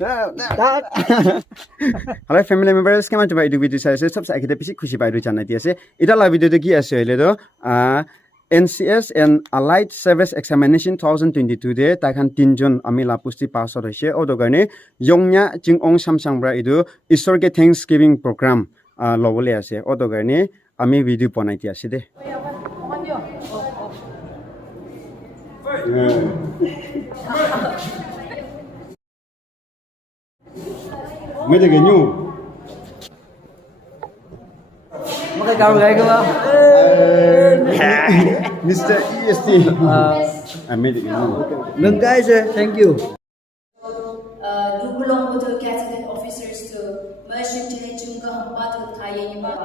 Hello family members, keman coba video saya subscribe kita pisi खुशी पाइरु channel dia se. Ida la video ki ase hele do NCS and Allied Service Examination 2022 de takhan tinjon ami la pusti pass out hoise odo garne yongnya jingong samsang bra idu Isor ke Thanksgiving program lobole ase odo garne ami video banai ti ase de. Mới được cái nhu. Makay karo gaya ka ba? Mr. EST. I made it. Nung guys, thank you. Dubulong ko to cabinet officers to merchant chile chunga hamba to thaya ni ba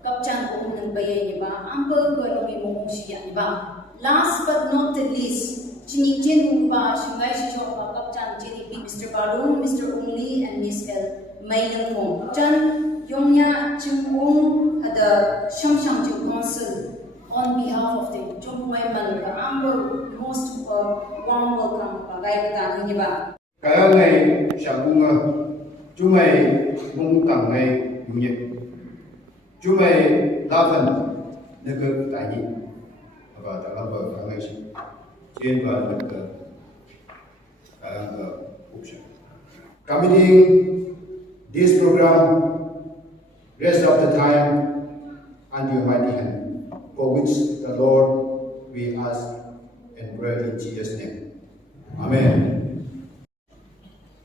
kapchan ko nang bayay ni ba uncle ko no mi mo siya ni ba. Last but not the least, chinikjen ba shingai shi chok ba kapchan chini Mr. Barun, Mr. Ungli and Miss L Maynang Hong. Chan yongnya chungong ada Shamshang Council on behalf of the Jungwai Man, the humble, most warm welcome bagay ka ni ba. Kaya ngày sáng bunga, chú mày mong tặng ngày chủ nhật, chú mày đa phần được tại nhị và tại làm vợ cả ngày sinh, trên và được cả làm vợ cuộc sống. Committing this program rest of the time under your mighty hand, for which the Lord we ask and pray in Jesus' name. Amen.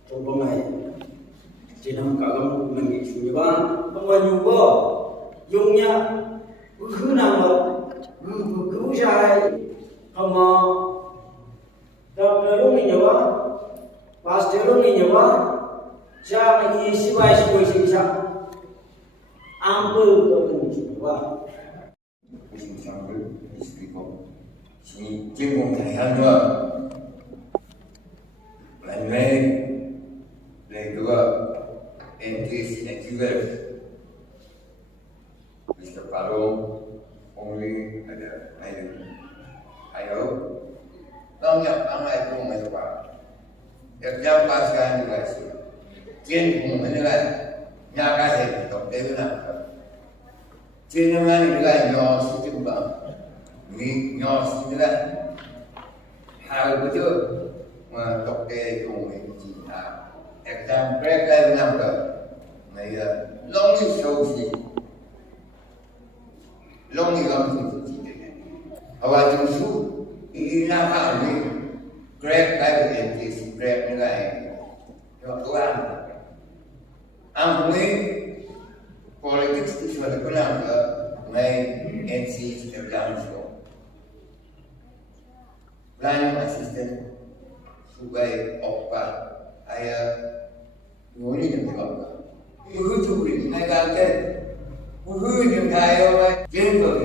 Trong hôm nay, trên năm cả năm mình nghỉ chủ ban, không bao nhiêu bơ, dùng nha, cứ nào mà cứ dài, không mà đọc lúc mình nhiều quá, pastor lúc mình nhiều quá, cha mình đi sĩ vai sĩ quay sĩ sao, ăn bơ có cần chủ ban. Musim sambil istriku, sini cinggung saya dua, lain-lain. Yang kedua, NTS and QF. Mr. Parung, Ongli, ada ayo. Banyak angai pun masuk pak. Yang paskan juga sih. Jen pun menilai, nyaga saya top dewi nak. Jen yang juga nyos itu bang. Ni nyos juga. Hal betul, top dewi pun Cina. Exam break ay number may long show si long long si awa chung su ina ka ni break ay NTC break ni lai yo tuan ang ni politics is what ko lang may NC exam show line assistant subay opa ayah ngồi nhìn thấy không? Cứ chụp hình ngay càng trên, cứ nhìn thấy thôi trên rồi.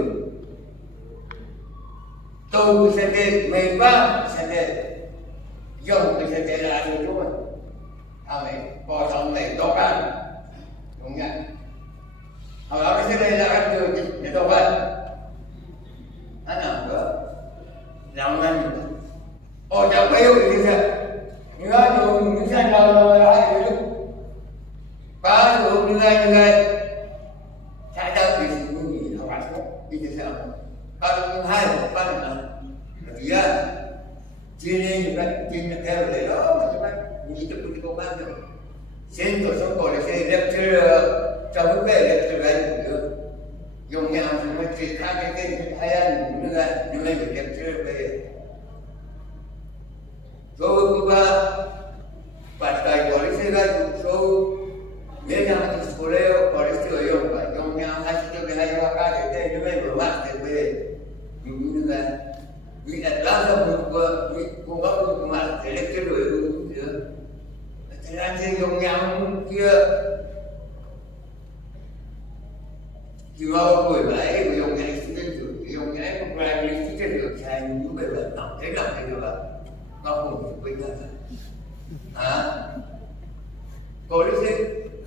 Tôi sẽ để mấy ba sẽ để dùng cái sẽ để lại cho chúng mình. Mày bỏ xong này tốt ăn, đúng nhỉ? Họ nói sẽ để lại ăn được để tốt ăn. Anh nào nữa? Làm ăn được. Ồ chẳng phải thì sao? Nhớ dùng những cái nào lại được ba dùng như này sai đâu thì những gì họ bắt đi như thế nào ba dùng hai hoặc ba là thứ nhất chia nên những cái chia theo để đó mà chúng ta nghĩ được cái công an được trên tổ số cổ là sẽ lecture trong cái về lecture này được dùng nhau chúng ta triển khai cái hay ăn như này phải lecture về so pastai polisi kan so dia yang sekolah polisi oyong kan yang hasil dia hai waka dia dia bermak dia dulu kan we adalah buku buku mak elektrik dulu dia nanti yang dia juga boleh baik yang elektrik tu yang elektrik tu saya juga bernak thế juga không biết hả cô đi xem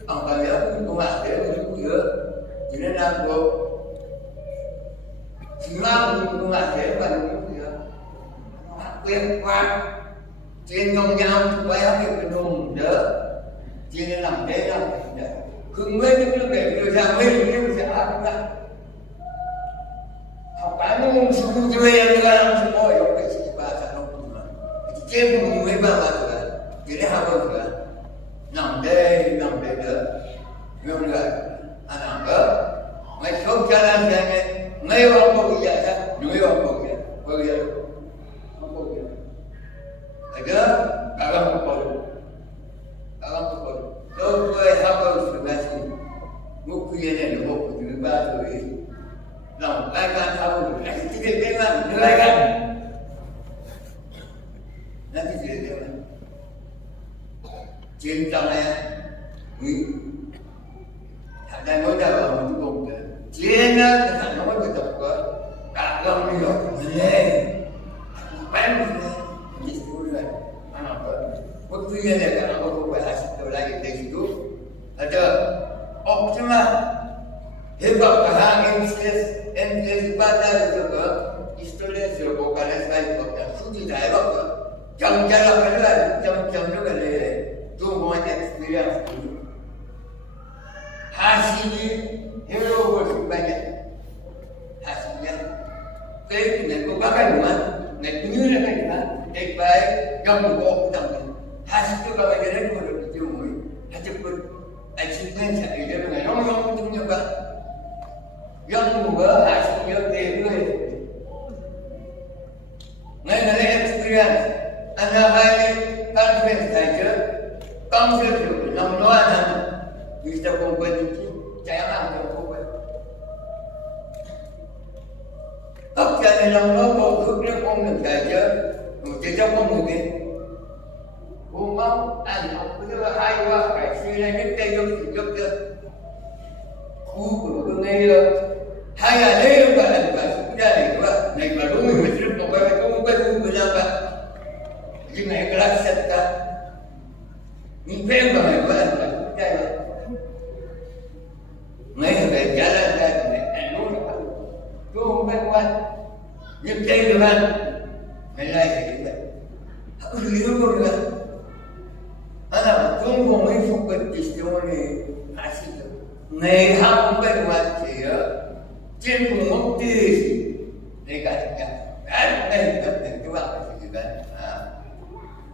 ông bà nhớ cô bạn thế mà cũng nhớ chỉ nên là cô chỉ làm cô bạn thế mà cũng nhớ quen qua trên nhau nhau quay hết cái đồng đỡ chỉ nên làm thế làm để hưng mấy cái nước để đưa ra mấy cái nước sẽ ăn ra học cái nó sư cho em ra làm sư bồi học cái gì ba sao nó cũng là chỉ trên cùng mấy ba rồi chỉ để học rồi nằm đây nữa nhiều người anh làm đó mấy số cha làm gì mấy ông có gì vậy sao mấy ông có gì bây giờ không có gì cái đó các ông không có đối với học câu sự là gì một cái này là một thứ ba rồi lòng ai can thao được anh chỉ biết cái mà người can nó chỉ biết cái này chiến tranh này thằng đang nói ra vào một vùng chiến á thằng nó mới tập có cả lòng đi rồi lên bán gì rồi anh học rồi một cái này là nó có phải là tôi lại cái gì đó là chờ optimal hiệp cả hai NCS ba ta rồi có historia rồi có cái này phải có cái số gì đấy có chồng cha là cái là chồng nó cái này tôi muốn experience hasilnya hero sebanyak hasilnya cái này có bác cái nữa này như là cái nữa để phải trong một bộ tâm hasil itu kalau jadi itu udah dijumui hanya pun achievement saya itu dengan orang itu juga yang juga hasilnya dia ngay là experience anh hai confidence saja confidence itu namanya bisa kompetisi jangan kompetisi tất cả này lòng nó có khước nước không được tài chứ chỉ trong con người kia buông máu anh học cái thứ hai qua phải suy ra những cây giúp chưa khu của tôi nghe hai là đấy không phải là chúng ta này là đúng mình rất một cái không cái khu của nhau cả nhưng này cái lá sét ta nhưng phim mà này phải là chúng ta ngay về trả lại ra này anh nói là tôi không biết qua nhưng chơi được anh ngày nay thì vậy hiểu không được anh không có mấy phút cái testimony hasil ngày không biết qua thì trên cùng một tí để cả anh này tập được các bạn thì vậy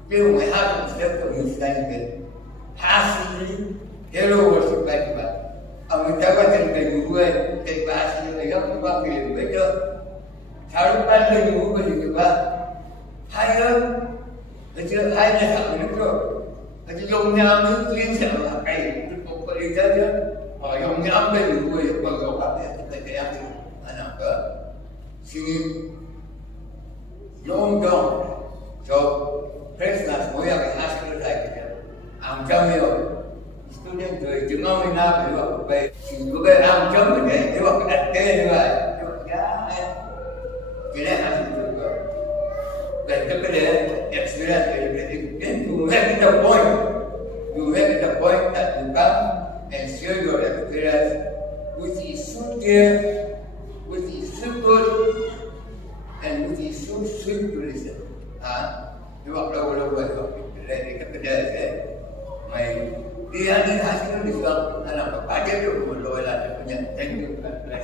chứ ngày không sẽ có những cái này hasil hello sự vậy các bạn ông ta có chân cái người cái bà sĩ này không có quyền biết chưa sao lúc ban cái người cái gì các bạn hay hơn được chưa hay là thằng nước rồi chứ dùng nhau nước liên sẽ là cái cũng có đi tới chứ họ dùng nhau cái người bằng cầu bạc để cái em anh nào cơ xin long gone so Christmas mỗi cái hát cái này cái am trăm nhiều student rồi chứng ông nào thì bảo về chỉ có cái am chấm ở đây thế bảo cái đặt tên như vậy cái này là về cái đấy experience then you have the point that you come and share your experience which is so dear, which is so good and which is so sweet to listen you bảo đâu vậy để cái đấy thế mày đi ăn đi hasil được không anh làm phải chết được một rồi là được nhận thành được đấy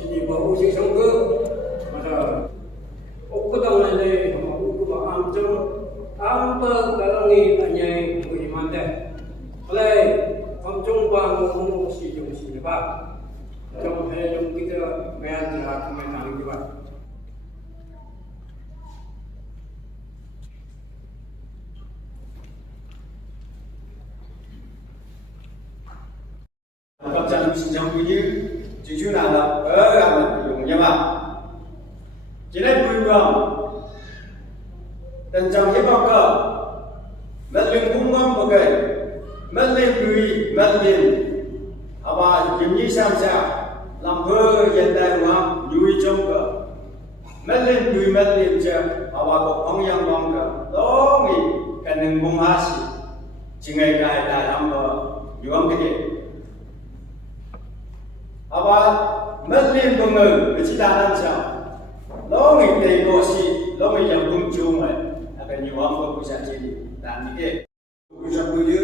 sini bahu si sangka maka ukutang nalai ukutang amcam ampa kalangi anyai buimante play kamcung bang ngomong si jung si ba trong hai trong kita main jahat main nang juga các trang xin chào quý vị chỉ chú nào là ở gặp mình dùng nhau mà chỉ nên vui mừng tình trạng hiếp học cờ mất liên cung ngâm một cái mất liên vui mất liên và kiếm như sao làm vơ hiện đại hóa vui trong cờ mất liên vui mất liên chưa và có phong yang bong cờ đó mình cần đừng bung há xì chỉ ngày ngày là làm vui âm cái gì mất liên của người chỉ là làm sao đó người tây có gì đó người làm công chung này là cái nhiều ông có sản xuất làm như thế Bisa punya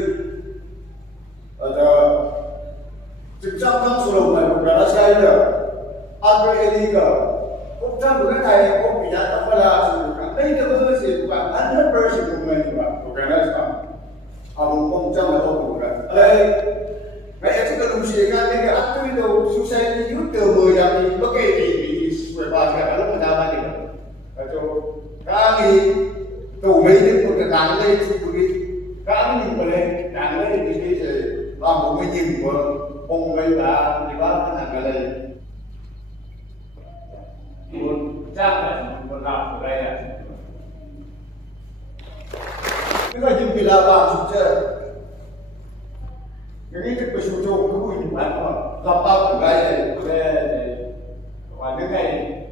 ada 직접 강수로 말고 가라사이다 아베리가 복잡 부분 다에 꼭 비자 딱발라 근데 그것이 누가 100% 부분이야 그러나서 아무 복잡을 하고 그래 vậy chúng ta đồng sĩ các cái áp tôi đâu xuống xe đi giúp từ 10 năm thì bất kỳ gì về ba cái lúc người ta ba điểm cho các thì tù mấy đến một cái đàn lên tụ đi các nhìn vào lên đàn lên thì bây giờ làm một cái nhìn của ông mấy bà thì bác nó làm cái này một trang là một làm ở đây là cái này chúng ta làm chúng chơi những cái thực sự chung cái buổi như vậy mà gặp bao của cái này và những ngày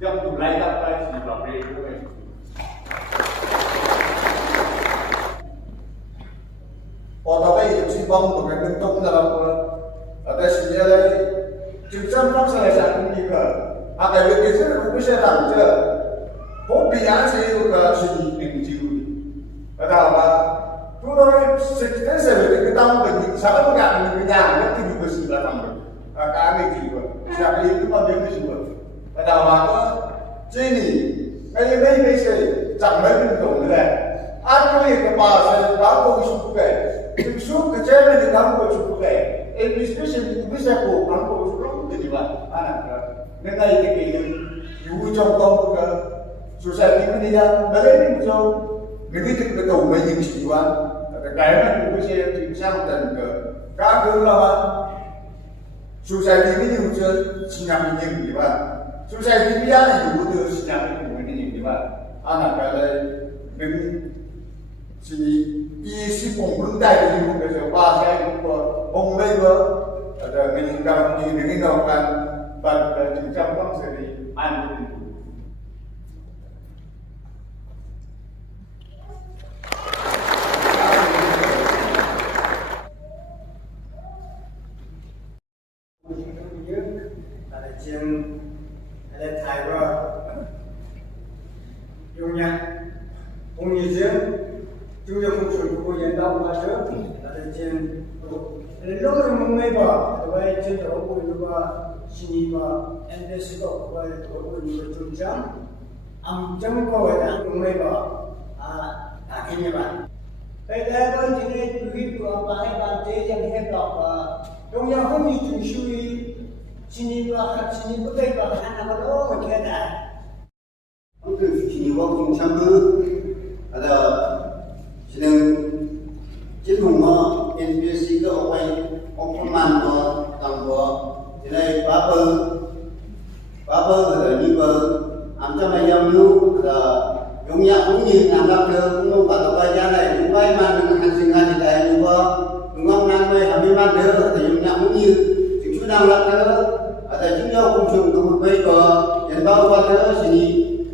trong tủ lạnh gặp cái chỉ làm đi thôi còn tao bây giờ chỉ bông một cái bên trong là ở đây chỉ là đây chừng trăm năm sau này sẽ cũng như vậy à cái việc gì cũng sẽ làm chứ không bị án gì cũng là suy nghĩ mình chịu ở đâu mà chúng tôi sẽ về cái tâm mình sao có gặp mình nhà nó thì mình sự là làm được cả mình chịu rồi sẽ đi cứ bao nhiêu cái chịu rồi ở đâu mà có chơi gì mấy sự chẳng mấy mình懂对按照一个把是当过出来，这个书个这边的当过出来，哎，必须过当过出来的地方，啊，那个一个有种当个，society ini yang balik itu begitu kita tahu banyak siwan, kaya itu saya cincang dan ke kagum lawan society ini juga sinyal yang di mana, society ini yang juga sinyal yang di mana, anak kalau memang chỉ y sĩ cùng hướng đại thì cũng phải ba xe cũng có ông mấy bữa rồi mình gặp như những nào cần và chúng trong các sự đi ăn ada jin ada thai wa yung nha ông như jin chúng ta không chịu cố gắng đâu mà chứ là trên lúc mà mình mới bảo vậy trên đó có những cái sinh hoạt em để sử dụng vậy có những cái trung tâm trong có vậy là mình mới bảo cái như vậy bây giờ bên trên này quý của bạn chế chẳng hết đọc trong nhà không như chúng suy sinh hoạt có cái bảo anh là có một cái này không từ sinh hoạt cùng tham dự ada sedang cenderung NPC ke orang peman tanpa jadi bapa ada ni macam ayam lu ada yung yak bunyi anggap dia ngomong kata baca này cũng bay man dengan hasil ngaji dah juga ngomong nang bay habis man dia ada yung yak bunyi chúng sudah làm dia ada juga kunjung ke bay ke yang bawa dia sini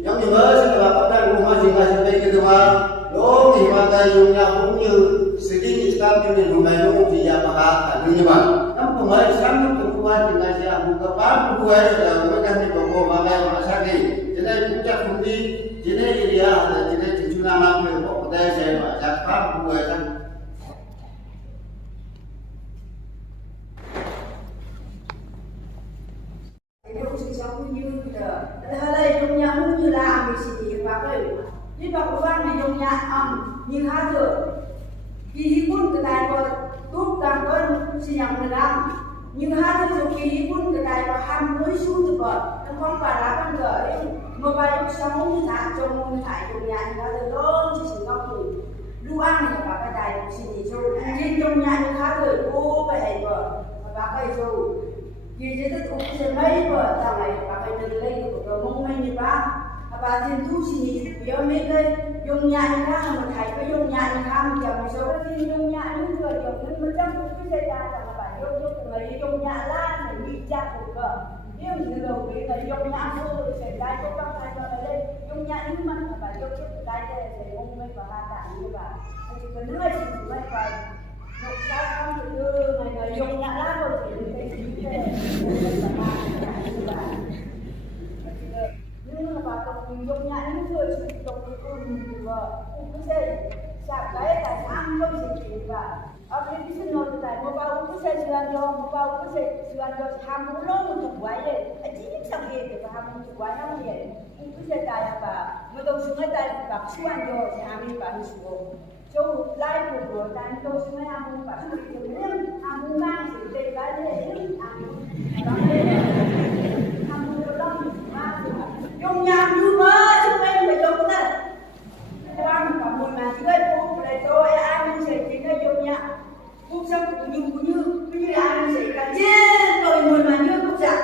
yang ni ber setelah pada rumah sing ngaji bay ke rumah đó thì mà cái dùng nhau cũng như sự kiện Islam cho nên hôm nay nó cũng chỉ là mà như vậy nó cũng mới sáng nó cũng qua thì ngày sẽ cũng có bán cũng quay là mới căn thì có mà đây mà sang đi cho nên cũng chắc không đi cho nên đi là cho nên chúng ta làm được có đây sẽ mà chắc bán cũng quay sang trong sự sống cũng như ở đây trong nhà cũng như là mình chỉ và cái nhưng mà các bạn này trong nhà như hát rồi khi pun cái này có tốt càng hơn sinh nhật người làm nhưng hát rồi khi pun cái này có ham muốn xuống từ bờ nó không phải là con gửi mà vài lúc sống như thế trong môn thải trong nhà thì nó lớn chỉ sử dụng rồi lu ăn thì bà cái này chỉ để cho nhưng trong nhà như hát rồi cô về rồi bà cái rồi vì thế tức cũng sẽ mấy vợ thằng này bà cái từ lên của mong mấy như bác bà thiên thu sĩ biểu mấy cái dùng nhà như khác mà thầy có dùng nhà như khác mà chồng số cái thiên dùng nhà như người chồng nên mình trong cái dây ta rằng là bà dùng người dùng nhà la mình đi chặt của vợ nếu như đầu cái là dùng nhà thôi sẽ đại cho trong tay vợ đây dùng nhà như mình bà dùng cái đại đây để ông mấy bà hạ tạng như bà thì mình nói gì cũng phải phải một sao không thì đưa người dùng nhà la rồi thì cái gì thế nhưng mà bà tổng dùng nhà những người sử dụng cái con người của cũng thế Saya tak sanggup sendiri. Apa itu nol tak? Mau bawa saya jualan hamulong untuk buaya. Jadi sampai itu hamulong buaya dia. Itu saya tanya apa? Mau sungai tak baksuan jo kami baksu. So lain pun dan tu sungai hamulong baksu. Kemudian hamulong itu dari hamulong masuk. Yung yang dua supaya macam mana? Orang kamu nanti pun betul amin sehingga jomnya pusat bunyi amin sehingga jen kalau mau maju pusat.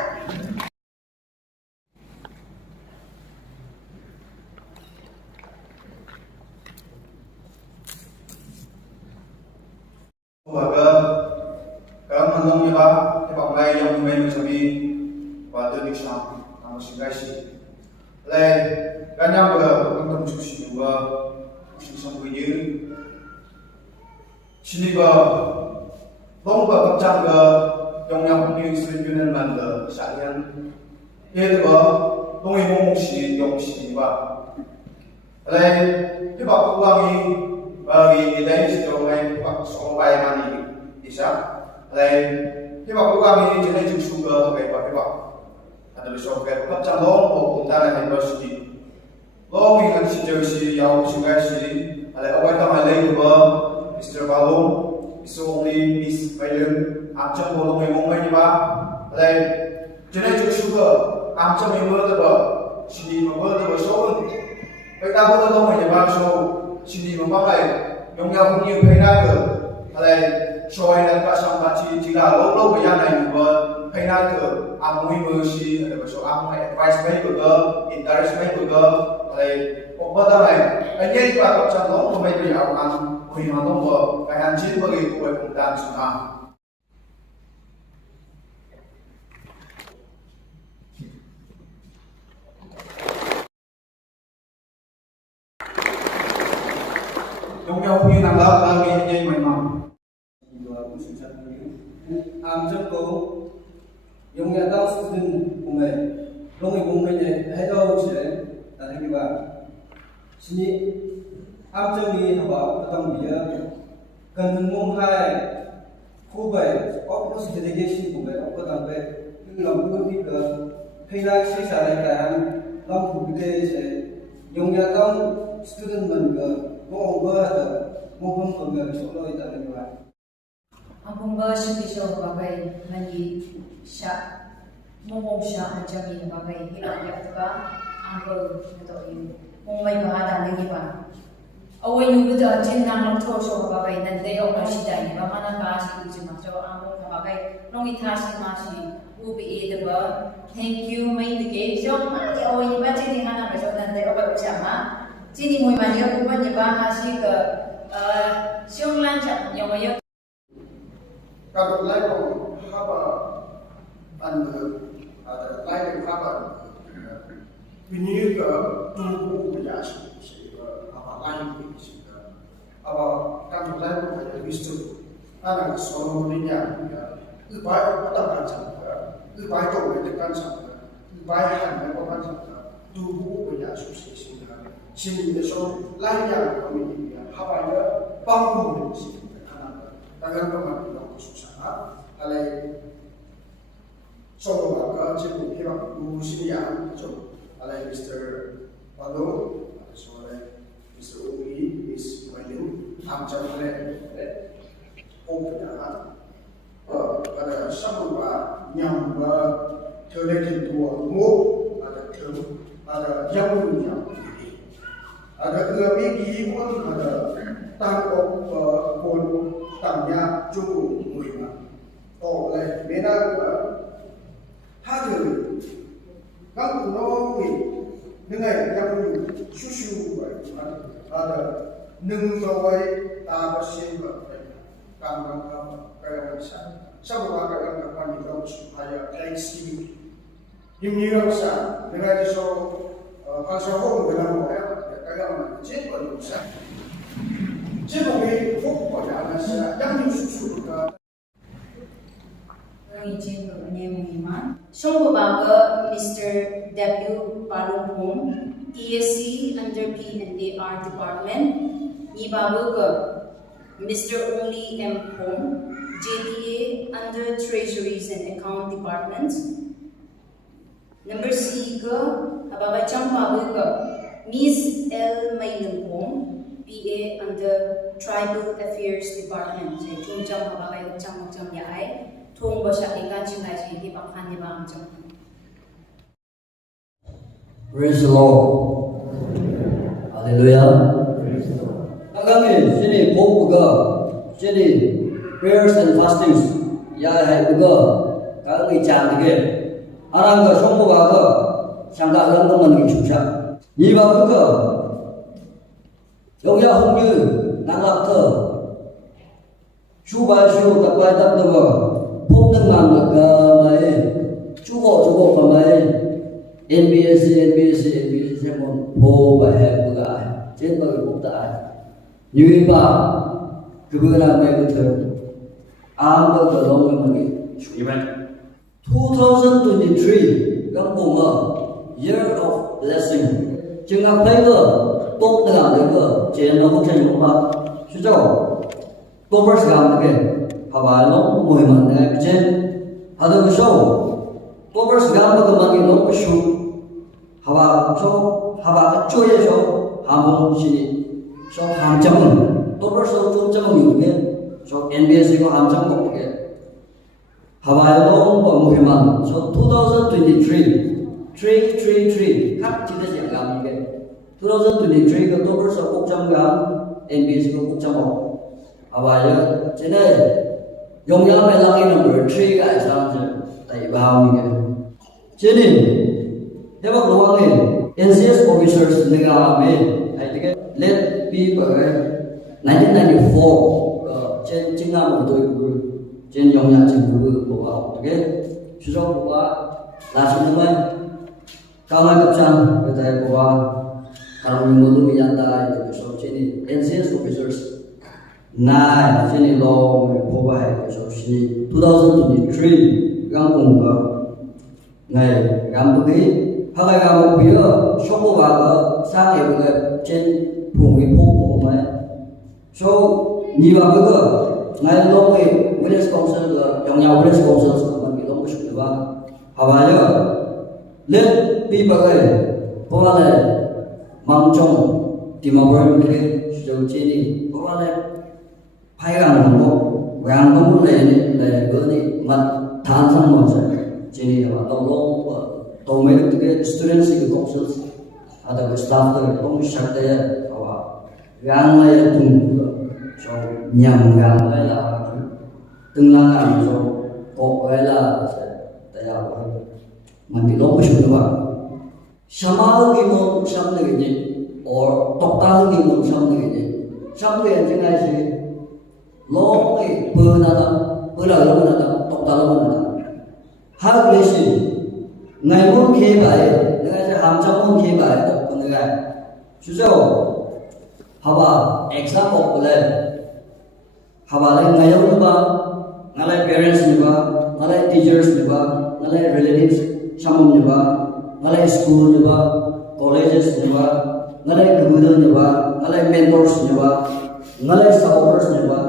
Warga kalau menunggu ba tempat lain yang main sabi pada di sana kamu singgah sih. Lain kanya berkenaan susi juga susi sambunya sini ba lomba kacang ga yang punya sejunan mana salian itu ba lomba mungsi yang sini ba lain kita ulangi bagi kita sebagai pak sobai mani bisa lain kita ulangi jenis juga kayak pak ada besok kayak kacang long Montana University long yang si yang sungai si ada apa yang kami lain juga Mr. Balong is only Miss Biden amcam bolong yang mau ni ba lain jenis juga amcam yang berada sini berada bersama kita boleh tahu ni ba so sini membagai yang punya penat lain soal dan pasang baci jika lo bayar naik juga penat amui bersih ada besok amui advice baik juga interest baik juga lain obat lain hanya di pak calon sampai beliau kan kuiman nomor kayak anjing bagi kue kuntan sana yang punya nambah lagi hanya memang amjadko yung yataw student kumay longi kumay ne hello sile tadi ba sini amjami haba patang dia kan mong hai kubay opus delegation kubay opatang be lampu ni ka phina sisa lai kan lampu bide se yung yataw student man ka mo ba da mo hom ko ga so lo ita ni ba Ang version ni Show bagay mani siya mong siya ang jami bagay hirap ya ba ang ito yung kung may bahada ng iba away yung buta jin nang to show bagay nande o na siya ni ba mana ka si uji ma so ang bagay nung itasi ma si ubi e ba thank you may dige so ma di away ni ba jin hana ba so nande o ba siya ma jini mo ma ni o ba ni ba ha si ka siung lan cha yung yo kalau lain apa anda ada lain apa ini ke tunggu berjasa apa lain sehingga apa kalau lain ada vistu anak solomoninya upaya apa macam upaya itu dengan sama upaya hanya apa macam tunggu berjasa sehingga sini besok lain yang kami apa ya bangun sehingga dalam kematian susah, alai soal apa jadi kita urusan so alai Mr. Pado, soal Mr. Umi, Miss Maylin, amcam alai operan, pada sama nyamba terletak dua mu ada term ada yang ada lebih pun ada tangkap pun tangnya cukup mulia. Oleh beda hadir kalau noi dengan yang susu ada nengai tak bersih kamu kayak macam semua kayak kapan itu supaya Thanksgiving ini rasa dengan itu pasal dalam kayak macam cekol bisa 제목이 복권이 아니라 양육 수술과 izin pengumuman. Sungguh Mr. W. Palung ESC under P&DR Department Nibabuka, Mr. Only M. Hong, JDA under Treasuries and Account Department. Number C, Ababa Champabuka, Ms. L. Maynungkong, PA under Tribal Affairs Department. Chumcham Ababa Cham Yaai, Tong Basha Eka Chingaji, Hibakhan Hibam. Praise the Lord. Hallelujah. Kami sini buka sini prayers and fastings ya hai buka kami chan dige arang ga sombo ba ga sangga lang ga man gi chusha ni ba buka yong ya hong yu nang lap thơ chu ba chu ta pai tap de ba phom nang mang ga mai chu go pa mai NBS mon pho ba hai buka trên ba ga buka như ba 그거나 매부터 아무것도 너무 많이 Amen. 2023 các cùng year of blessing chừng nào thấy cơ tốt là làm đấy cơ chỉ nó không thành một mặt chứ đâu tốt first làm cái hà bài nó mùi mặn này trên hà đâu có show tốt first làm cái mà cái nó có show hà bài show hà bài chơi show hà mông chỉ so ham trăm tốt rất sâu trung trăm nhiều cái so NBS có ham trăm một cái Hawaii đó có mùi mặn so 2023 khác chỉ là dạng làm như cái 2023 có tốt rất sâu 100 gram NBS có 100 một Hawaii cho nên dùng nhau phải lucky number 3 cái sao chứ tại bao như cái cho nên thế bác đồ anh NCS officers nên làm gì hay cái let people 1994 trên chính năm của tôi trên dòng nhà trình của họ ok suy cho của là sự năm ấy cao mai cấp trang người ta của kalau mình muốn nhận ta thì số trên NCS officers này trên lo mình phổ bài số trên 2023 gang cùng ngày gam bagi hagai gam bagi số của bà sang ngày bagi trên vùng vị phố của mình so nhiều bà bagi ngày lo cái Village Council trong nhau Village Council của mình lo cái sự đó habai lên đi bagi có là mang trong tìm một người cái sự trên đi có là phải rằng một rằng có muốn là bữa này mà tham gia một sự trên đi là tàu lô tàu mấy cái students cái council ada cái staff cái không sát đấy và rằng là cùng cho nhằm rằng là từng là làm cho có cái là tại sao mình bị lỗ cái sự đó sama cái môn sam cái gì or tokta cái môn sam cái gì sam cái gì cái gì lo cái bữa nào tokta lo har cái gì ngày môn kia bài người ta làm trong môn kia bài đọc của người ta chú cháu haba exam học lên haba lên ngày hôm qua ngày lại parents như vậy ngày lại teachers như vậy ngày lại relatives samom như vậy ngày lại school như vậy colleges như vậy ngày lại guru như vậy ngày lại mentors như vậy ngày lại supporters như vậy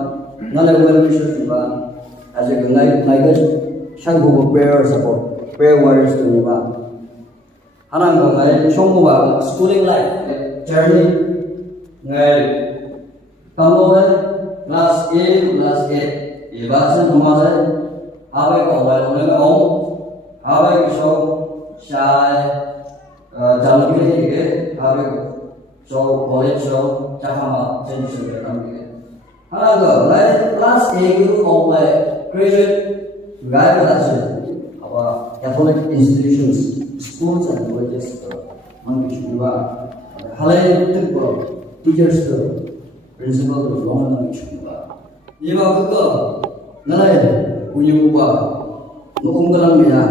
ngày lại well wishers như vậy as a ngày cái sang của prayer support prayer warriors như vậy 하나님 건가에 총무가 schooling life journey ngày kamone class A 이바슨 도마세 아베 거와에 오늘 아베 쇼 샤이 장기게 아베 쇼 college 쇼 자하마 전수를 남기게 하나가 내 class A 그 오메 graduate 가이드라스 아바 Catholic institutions schools and colleges mangi chuba halai tukko teachers principal to long mangi chuba iba ko nalai unyuba nukum galang mina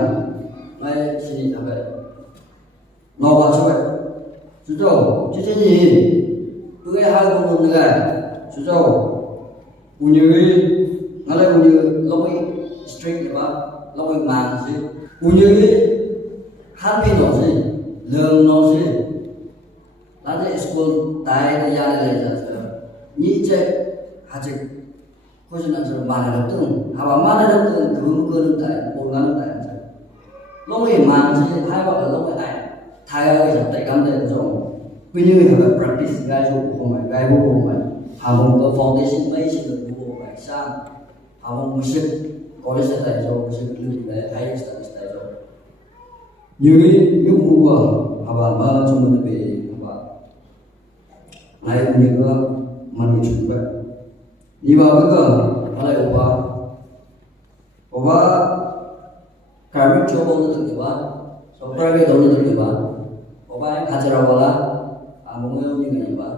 mai si abe nawa chuba 주죠 지진이 그게 하고 있는 게 주죠 운영이 나라 운영 너무 스트릭트 봐 너무 많지 운영이 한비 넣지 령 넣지 나중에 스쿨 다이나 야를 내잖아요 니제 아직 고진한처럼 말해놨던 아마 말해놨던 그런 거는 다 몰라는 다 너무 많지 하이바가 너무 다양하게 잡다 감대 좀 근육이 하가 practice 가지고 보면 가지고 보면 하고 그 foundation base 보고 상 하고 무식 거기서 다죠 무식 그룹에 다이스다 있어요 여기 용구가 아마 마 좀 배 아마 나이 우리가 많이 준비 이와가 하나의 오바 karmik coba untuk diba, so private untuk diba, oba kacara wala, amungnya juga diba.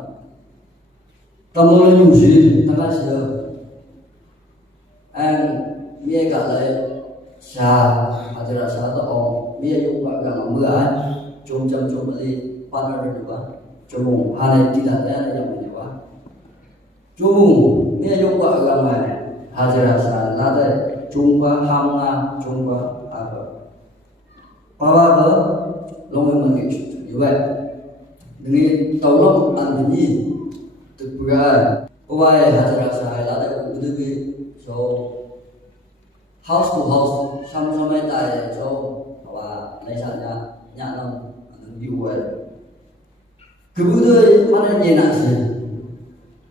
Tamulan nyusi, tangan sih, mie kalai, sah, kacara sah atau mie juga gak ngambil, jom beli partner diba, jom hari tidak ada yang diba, jom mie juga gak ngambil, kacara sah, lada jumpa hamna jumpa Baba ke long mình cái như vậy người tàu long ăn cái gì thực ra baba hạt ra sai là để cũng được cái so house to house some tại so và lấy sản nhà năm như vậy cứ bữa thôi mà nó gì nào gì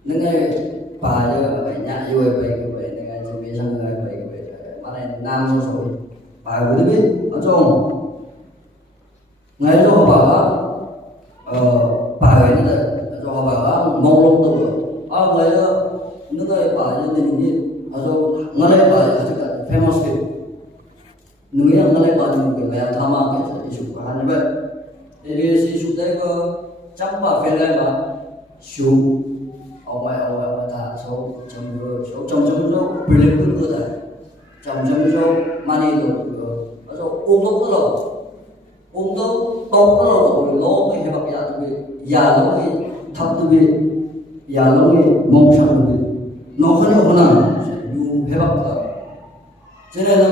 nên ngày bà cho vậy nhà như vậy nên ngày chỉ biết sang ngày vậy mà này nam rồi bà cũng biết ở trong ngày đó bà cái nó cho bà mong long tu ngày đó nó cái bà như thế này ngày đó bà chắc là famous cái người yang ngày bà như cái mẹ tham ăn cái isu cái này vậy thì isu đấy có chắc bà phải lên mà xuống ở ngoài ta số trong brilliant của ta trong số money rồi ở ôm lốc đó rồi untuk tong lo lo cái bậc giả tu giả lo cái thấp tu giả lo cái mong sang tu nó không nào dù cái bậc đó cho nên là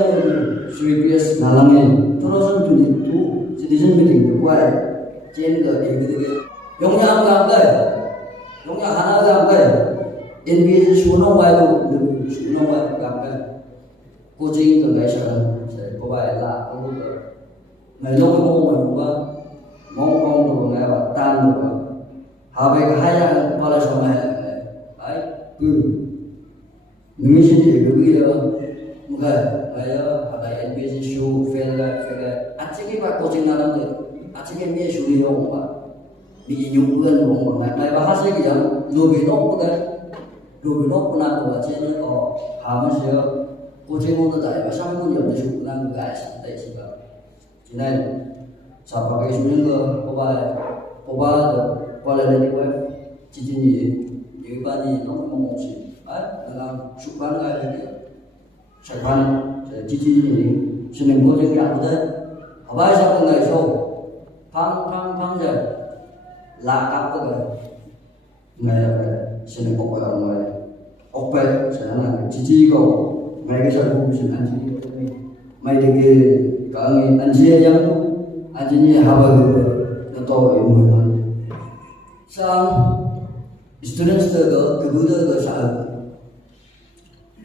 serious là lắm nghe thôi rồi tu tu citizen meeting được quay trên cái giống như ông làm cái giống như hắn làm cái NBA xuống nó quay tu xuống nó quay làm cái coaching từ cái sẽ có bài là ông ngày lúc cái môn mình cũng mong của ngày và tan của họ về cái hai dạng bao là sau này đấy mình xin chỉ cái gì đó ok bây giờ họ đại NBC show phải anh chỉ cái bài coaching nào làm được anh chỉ cái咩show đi không mà bị nhung gần không mà ngày ba hát cái gì rồi bị nó cũng đấy rồi bị nó cũng làm của trên nó có họ mới sẽ coaching môn tự tại và xong môn nhiều thì chúng làm cái sản đấy gì vậy cho nên sao cái số những người có ba được lên web chỉ những bạn gì nó không mong gì đấy là xuất bản cái này sản phẩm chỉ xin đừng có những dạng thế ở bài sau cái ngày sau phăng giờ là các cái ngày xin đừng có cái ngày ốc bê sẽ là chỉ có ngày cái sản phẩm xin anh chỉ mấy cái anh chị em anh chị học cái tôi mình sang students từ cái bữa từ sao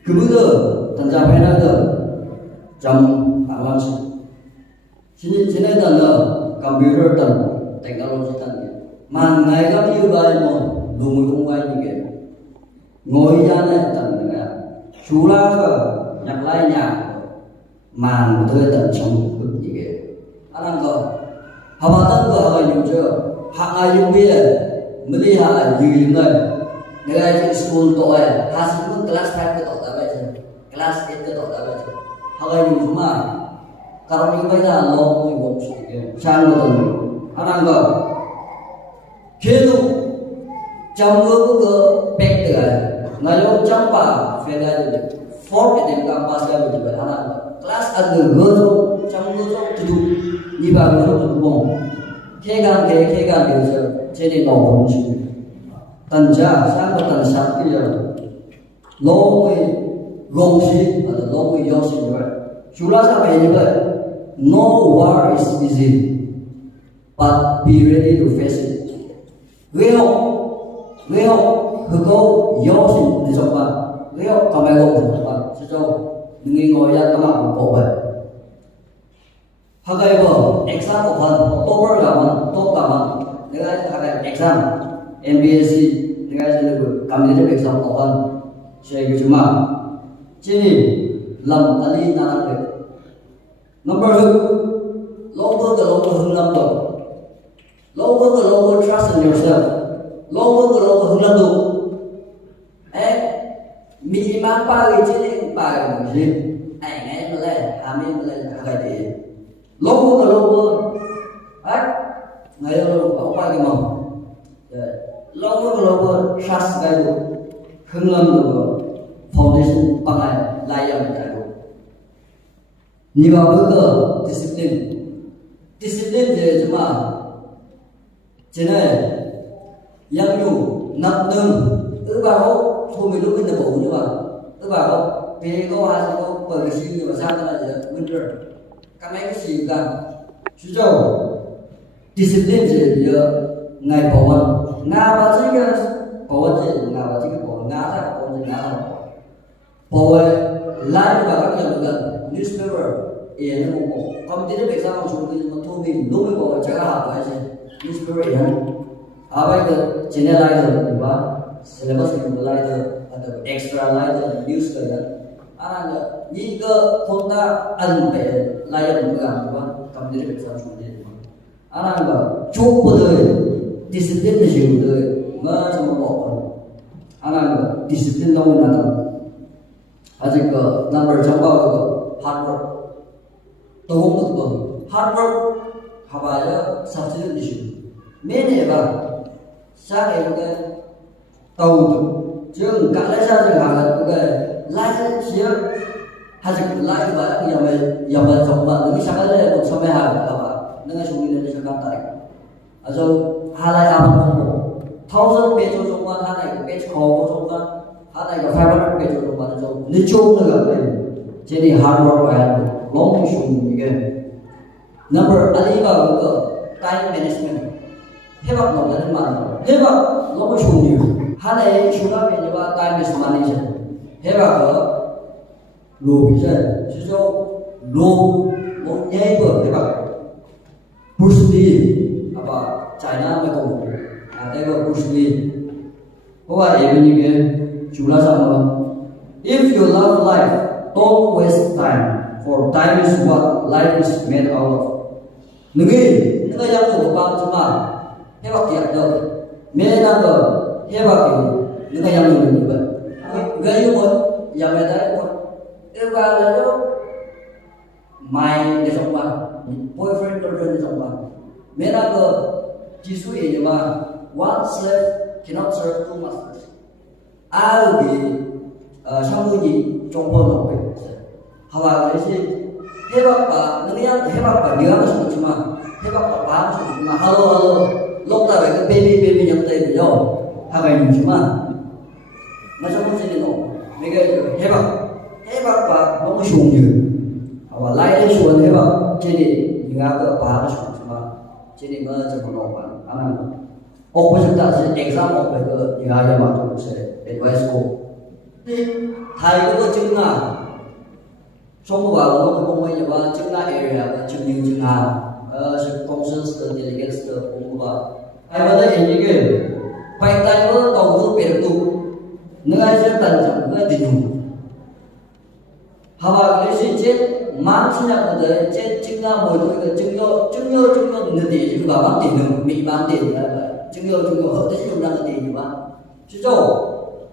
cái bữa thành ra phải nói từ trong bản làm xin này là computer tầng technology tầng mà ngày các yêu bài một dùng không ai như vậy ngồi ra này tầng này chú la nhặt lại nhà màn tôi tận trong cực gì kìa anh ăn rồi họ mà tất cả họ dùng chưa họ ai dùng bia mới đi họ dùng người người ai trên school tội họ school class 5 cái tội đã vậy chứ class 8 cái tội đã vậy chứ họ ai dùng chúng mà kalau như bây giờ lo mới gồm sự kìa sang một tuần anh ăn rồi khi lúc trong cái bẹt từ ngày lúc trong bà phải là fourth cái điểm campus cái gì vậy anh ăn class ăn người trong tu như bà người tu bông khi gan điều giờ trên đây nổ không chịu tần cha sang có tần sáng bây giờ lỗ mới gồng xí là lỗ mới do xí vậy chú là sao vậy như vậy no war is easy but be ready to face it ghê không 그거 여신 정말 왜요? 가만히 정말 진짜 능이 거야 가만 보고 하가이버 exam 오픈 October 가면 또 가면 내가 하가 exam MBSC 내가 이제 그 감리적 exam 오픈 시행이 주마 진이 람 알리 나나베 number 2 lower hưng lower trust in yourself lower hưng lâm độ mình mang ba cái chuyện bài của mình anh em lên amin lên cái gì lower ngày đó có ba cái mong lower trust cái đó hưng lâm độ foundation bằng này lại làm cái đó nhiều cái discipline gì chứ mà thế này yang nhu nắp nâng ư bảo thôi mình lúc bây giờ bổ như vậy ư bảo vì có hai sao có bởi cái gì mà sao ta lại winter các mấy cái gì cả chú châu discipline gì giờ ngày bảo ăn nga ba chứ cái bảo ăn gì nga ba chứ cái bảo nga ra bảo ăn gì nga ra bảo lại và các nhà gần newspaper yên nó một công ty nó bị sao mà chúng tôi mà thôi mình lúc bây giờ chắc là học cái gì newspaper yên bây giờ trên này lại rồi đúng không? Syllabus kita lại rồi, ada extra lại rồi, news cái đó. Anh là những cái thông ta ăn về lại rồi đúng không? Cầm đi được sao chúng đi. Anh là chụp bữa rồi, discipline là gì rồi, mà chúng nó bỏ. Anh là discipline đâu mà nào? Aja cái number trong bao hard work. Tôi không được hard work, haba ya substitute issue. Mene ba sáng ngày cái tàu chứ cả lái xe chẳng hạn là cái lái xe hay là lái và giờ mà trong mà những sáng cái một số mấy hàng là bạn những cái chúng mình sẽ làm tại rồi hai lái làm không thâu rất biết cho chúng ta hai này cái khó của chúng ta hai này cái phải bắt biết cho chúng ta rồi nói chung là cái chỉ đi hard work và long chúng cái number ali vào cái time management 해박 너는 많아. 해박 너무 좋은 이유. 하나의 중요한 메뉴가 time is management. 해박은 로비전, 주죠 로, 뭐 네이버 해박. Bruce Lee, apa China mới cùng. Đây là Bruce Lee. Có ai em như chủ là sao? If you love life, don't waste time. For time is what life is made out of. 너가 양쪽 방지만 해밖에 안 돼. 매나 거 해밖에 누가 양념을 봐. 왜 이거 양에다 뭐 이거라도 마인드 정말 boyfriend girlfriend 정말 매나 거 지수에만 one slave cannot serve two masters. 아우기 상무니 정보는 없고. 하와 그래서 해밖에 너가 해밖에 네가 하는 거지만 해밖에 봐 주지만 하루 lúc ta về cái baby nhập tiền rồi hai ngày mình chứ mà nó sẽ không gì đâu mấy cái 해박 và 너무 좋은 일 và lại đi xuống 해박 trên đi những cái bà nó xuống chứ mà trên đi mới cho nó nổi anh ốc bây giờ sẽ exam ốc về cái những cái mà tôi sẽ advice cô thầy có chứng là trong vào nó không có như vậy chứng là area và chứng như chứng nào conscious intelligence 공부가 아이마다 이게 파이타이버 동수 베르투 내가 이제 단점 그 뒤로 하와 그래서 이제 만치냐보다 이제 증가 뭐도 이거 증여 있는데 이거 막 되는 미만 되는 증여 어떻게 좀 나가 되는 봐 주죠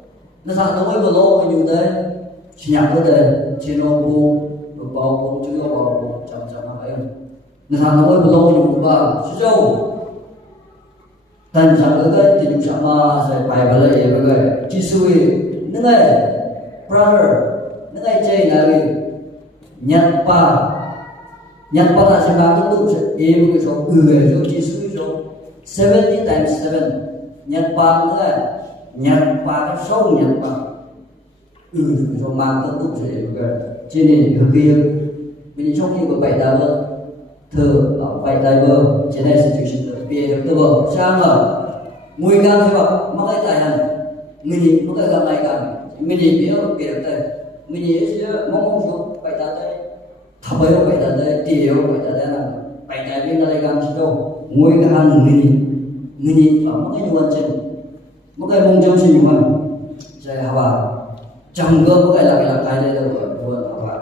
나 사람 너무 이거 있는데 신약거든 진호고 bảo chứng bảo chậm phải người ta nói lâu dùng ba suy châu tan chẳng cái tình trạng mà sẽ bài bài lại cái chỉ suy những cái brother những cái chơi này nhật ba là sẽ làm cái tụng sẽ im cái số người số chỉ suy số 70 times 7 nhật ba nữa nhật ba cái số nhật ba cái số mang cái tụng sẽ cái trên này cái kia mình trong khi có bảy đào thơ bảy đài bờ trên này sẽ chịu sự bịa được từ bờ sang là mùi gan hay bậc mắc cái tài hành mini bukan gamai kami mini dia kereta mini dia ngomong tu baik tadi apa yang baik tadi dia baik tadi lah baik tadi nilai kami situ mui kan mini apa yang wajar bukan mungkin sih cuma saya apa jangka bukan lagi kaya itu buat apa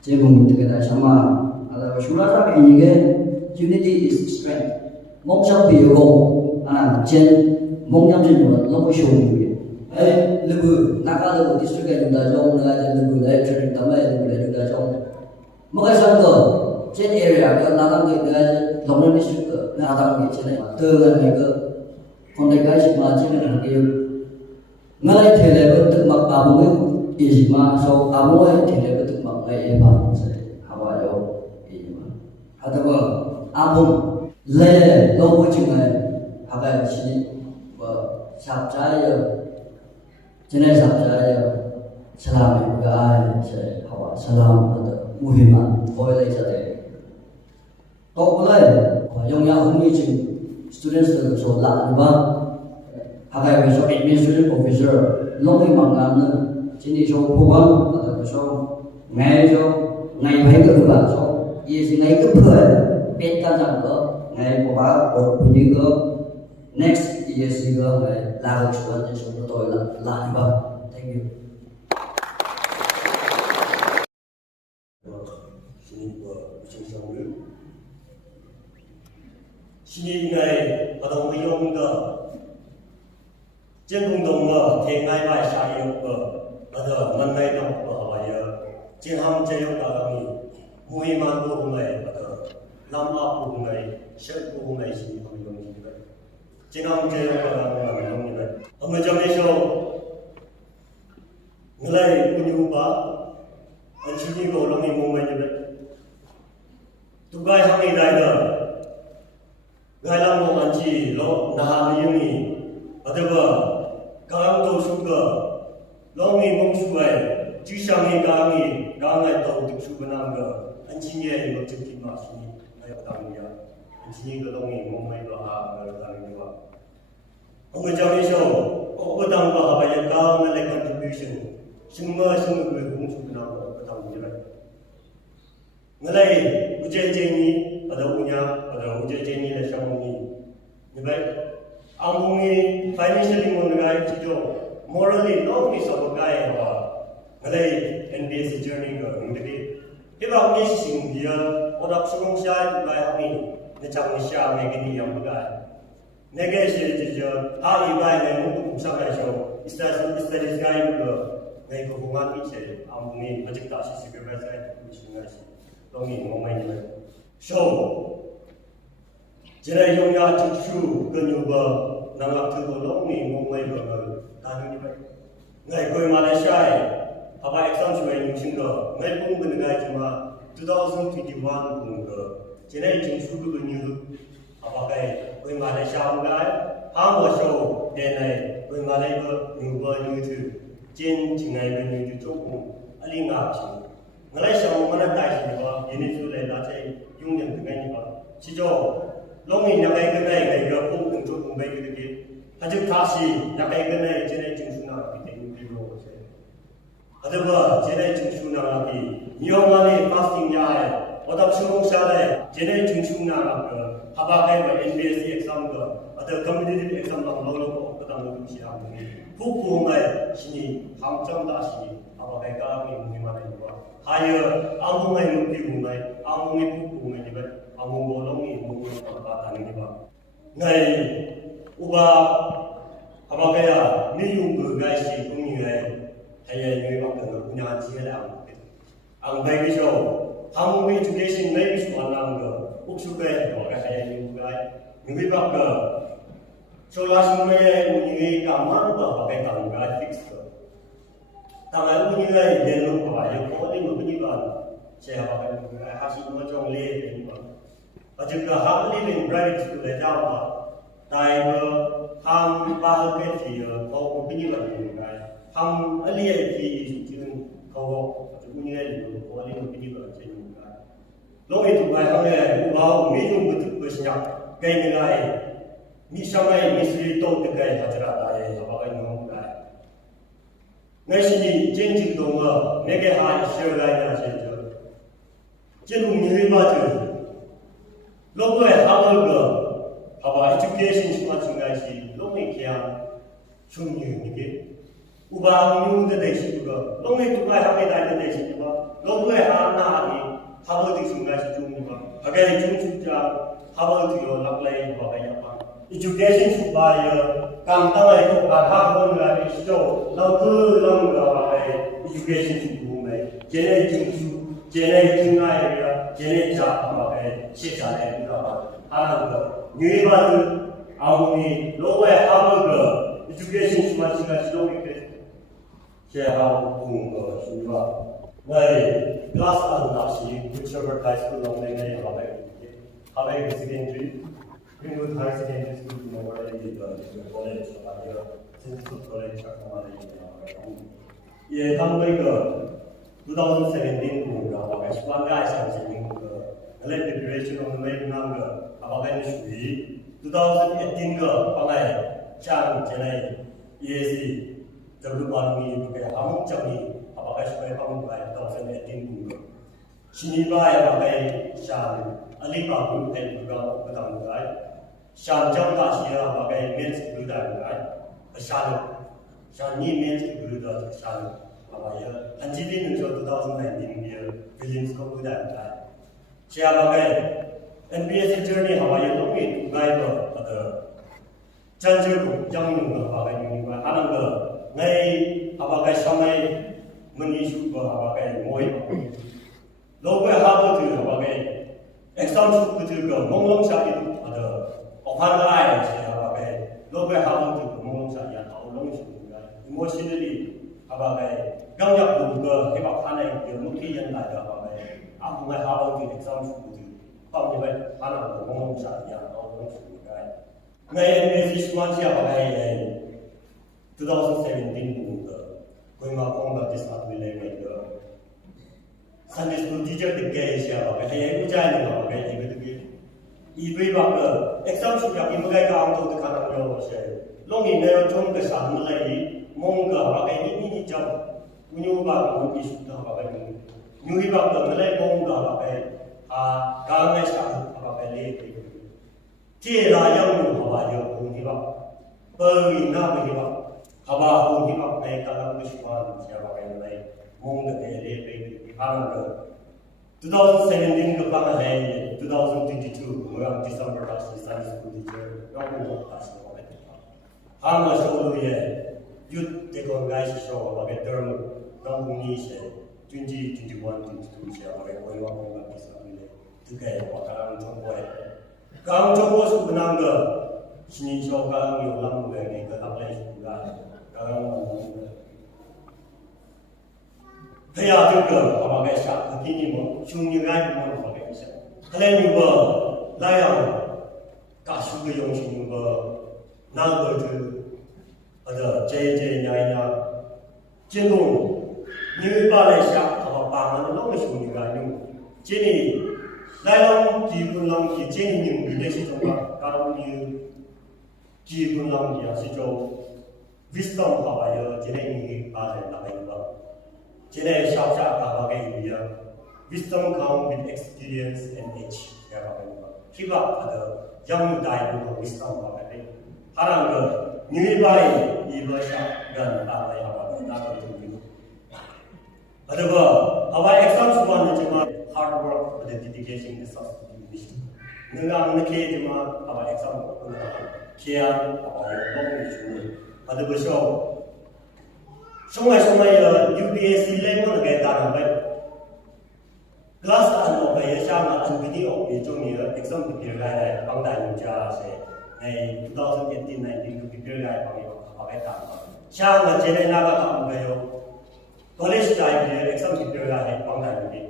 jadi mungkin kita sama ada bersuara sama ini ke unity is strength mong sao biểu trên mong nhâm trên một lúc sùng ấy lưu naka lưu district cái chúng ta trong là lưu đấy trên tấm ấy lưu đấy chúng ta trong một cái sân cờ trên area cái nào tăng cái lòng lên district nào tăng cái trên này từ gần này cơ còn đây cái gì mà trên này là kia ngay thì là cái tự mặc áo mới gì mà sau áo mới thì là cái tự mặc này em mà sẽ học vào đâu gì mà hay là áo bông lệ lâu với chừng này học bài chỉ và sạp trái rồi cho nên sạp trái rồi salam những cái ai sẽ học salam và mùi mà coi đây cho thế tốt lên và dùng nhau không đi chừng students từ số lạ đúng không học bài về số administrative officer lúc đi bằng ngàn nữa chỉ đi số phù hợp và từ số ngày phải cứ là số gì ngày cứ phải biết căn rằng đó ngày của bác một như cơ next year gì cơ phải là một chuyện để chúng tôi là như vậy. Thank you. 신이 ngày ở đồng yêu cơ trên cùng đồng mở thì ngày bài sáng yêu cơ ở đó năm ngày đồng mở bài trên ham chơi yêu cả ngày mùi man đồ ngày ở đó làm áp đồ ngày sẽ đồ ngày xin không dùng gì vậy trên ham chơi yêu cả ngày không như vậy ông người trong đây show người này cũng như ba anh chỉ đi cầu lòng ngày mùng ngày như vậy tụi bay hàng ngày đại đó gai lang mo anji lo nahan yungi adaba kalang to suga lo ngi mong suai chi sang ngi ka ngai to dik su banang ga anji ye lo chiki ma sini ai tang ya anji ga lo ngi mong mai ba ha ga tang ni ba ong ga jang ni so o ba tang ba ba ya ka na le contribution singma sing ga mong su banang ga tang ni ba ngalai uje ni ada punya ada uje ni la shamuni ni baik amungi financially mongai chijo morally no ni so kai ba ngalai NBS journey ga ngde ke ba ni sing dia odak sung sha ba ni ne chang ni sha me ke ni yam ba ne ge she chijo ha i ba ne mu sa ga sho studies ga ga ngai ko ngan ni she amungi ajik ta shi se ba sa ni sing ga shi longi ngomai ni so 제가 용야 직수 근유가 남학교도 너무 몸에 걸어 다니니 봐. 내 거의 말하샤에 아바 액상주에 유신 거 매봉근 가지마 2021 bunga 제가 직수 근유 아바가 거의 말하샤가 하모쇼 내내 거의 말하고 누가 유튜브 진 진행이 되는 조금 알링아치 말하샤 뭐나 다시가 얘네들에 나체 용년 등이 봐. 지조 Longi nakai kenai kai pun untuk kumbai kita hajib kasi nakai kenai jenai jungsuna kita ini dulu saya. Ada bah jenai jungsuna lagi. Niomani fasting ya, otak surung syarai jenai jungsuna lagi. Habakai bah NBSC exam ke, ada competitive exam lang lalu ketemu tu siapa ni. Hukum mai sini hamcam dah sini. Habakai kami mungkin mana juga. Hanya amungai mungkin mungkin, amungai hukum mai juga. Amung bolong ni mungkin perkataan ini pak. Ngai uba apa kaya miyung bergai si kumi ngai hanya ni pak dengan punya ciela. Ang baik itu, amung education ngai bisu alang ke, uksukai orang hanya ni bergai. Ni pak ke, solas mulai mungkin kamar bah pakai tangga fix ke. Tangga mungkin ngai delu apa, yang kau ni mungkin kan. Saya pakai hasil macam le ni pak. Juga hal ini berarti sudah jawab. Tapi ham bahkan dia kau begini lagi kan. Ham alih di sini kau punya itu kau ini begini lagi kan. Lalu itu baiknya ubah minum betul bersiap. Kaya nilai misalnya misri tahu dekai hajrat ayah apa yang ngomong kan. 내신이 쟁직동과 내게 하이 시어가이나 제저 제동 니바트 로그의 하버그 봐봐 에듀케이션 시마칭가시 롱이 기한 중요이게 우방용대 대시부가 롱이 두가 하게 다니는 대시부가 로그의 하나하니 하버드 중가시 중이가 하게 중축자 하버드요 락레이 봐봐야 education supaya kantang itu bahag mengenai isu lalu lembaga education supaya jadi jumsu jadi tunai ya jadi jawab apa secara itu apa ni baru awalnya lower harga education supaya sudah itu saya pun sudah dari kelas anasi whichever high school lomba apa secondary Greenwood High Secondary School in the college Central College ये हम लोग 2017 को हमारे स्कूल का ऐसा चीज़ को अलग डिप्रेशन और अलग नाम का हमारे निश्चित 2018 का हमारे चार जने EAC जब बालमी के हम जमी हमारे स्कूल का हम का 2018 को शिनिबाई हमारे चार अलीबाग के प्रोग्राम बताऊं गाय शान जंगा शिया हमारे मेंस गुरुदार गाय शान नी मेंस गुरुदार शान हमारे अंजीबी नंजो 2019 में फिल्म्स को गुरुदार गाय शिया हमारे NPSC जर्नी हमारे लोग में गाय को अदर चंचल को जंगल को हमारे यूनिवर्सिटी आनंद नए हमारे समय मनीषु को हमारे मोई लोग हाबो तो हमारे exam betul ke mengolong saya itu ada orang lain saya apa lobe halu itu mengolong saya tahu long juga emotionally apa gangyak juga hebat mana yang mungkin yang ada apa aku nggak halu itu exam betul kamu juga mana mengolong saya tahu long juga ngai NPSC semua siapa 2017 juga kau ngapong dah disat wilayah juga Sunday school teacher the gay siapa yang ujian apa yang itu ibu bapa exam sudah ibagai kaum tu terkadang jauh saya longi nero jom ke sana lagi mongga apa ini jam nyu bapa mungkin sudah apa ini nyu bapa mulai mongga apa kami sah apa lagi tiada yang apa yang mungkin bapa pergi nak pergi bapa apa mungkin bapa mereka kalau musyawarah siapa yang lain mongga lagi Angga 2017 ke pangan hai 2022 orang December tas Sunday school teacher orang pun tas orang itu hama show ye youth dekon guys show apa term orang bunyi se 2021 22 se orang koi orang orang bisa boleh tu kaya orang jomboy kang jomboy sebenarnya sini show kang yang lam ni ke tak lagi juga kang Saya juga apa kisah begini pun, sunyikan pun apa kisah. Kalian juga layang kasu ke yang sini juga nak tu ada JJ nyaya jenung ni Malaysia apa pangan long sunyikan ni. Jadi layang jipun lang jadi ni ni sesuatu kalau ni jipun lang dia sesuatu wisdom apa ya jadi ni ada apa yang Jadi siapa apa dia wisdom come with experience and age ya apa kita ada yang muda itu wisdom apa ini orang ke nilai ibu siapa dan apa yang apa nak itu ada apa exam semua ni cuma hard work dan dedication is something dengan mereka cuma apa exam kian apa yang itu ada besok Sungai-sungai UPSC lemon gaya tanam baik. Kelas anu gaya sama anu video itu ni exam prepare gaya pangdai muda se. Nei 2018-19 prepare gaya pangdai tanam. Sama jadi naga kamu gaya college time dia exam prepare gaya pangdai muda.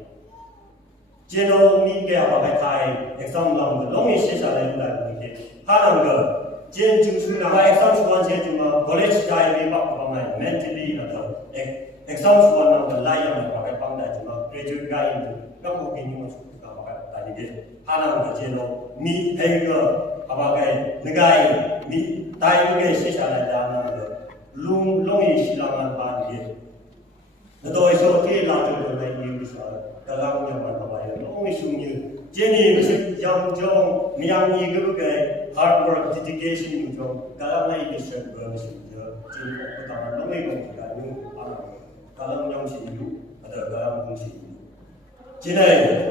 Jeno ni gaya pangdai thai exam lam longi sisa lagi muda. Harang ke jen jungsu naga exam suan saya cuma college time ni pak mentally atau exam semua nak layan pakai pandai cuma graduate guy itu nak mungkin ni masuk kita pakai tadi dia hanam kecil ni hega apa kai negai ni tai ke sisa ada dana lung longi silangan pan dia nó tôi số thì là từ từ này nhiều sợ cả lòng nhà mình vậy nó mới sung như trên này sự dòng trong miệng như cái hard work dedication trong cả lòng này bị sợ bơ sự trên cái tao nó mới còn cả những cả lòng nhau chỉ nhiều cả lòng không chỉ trên này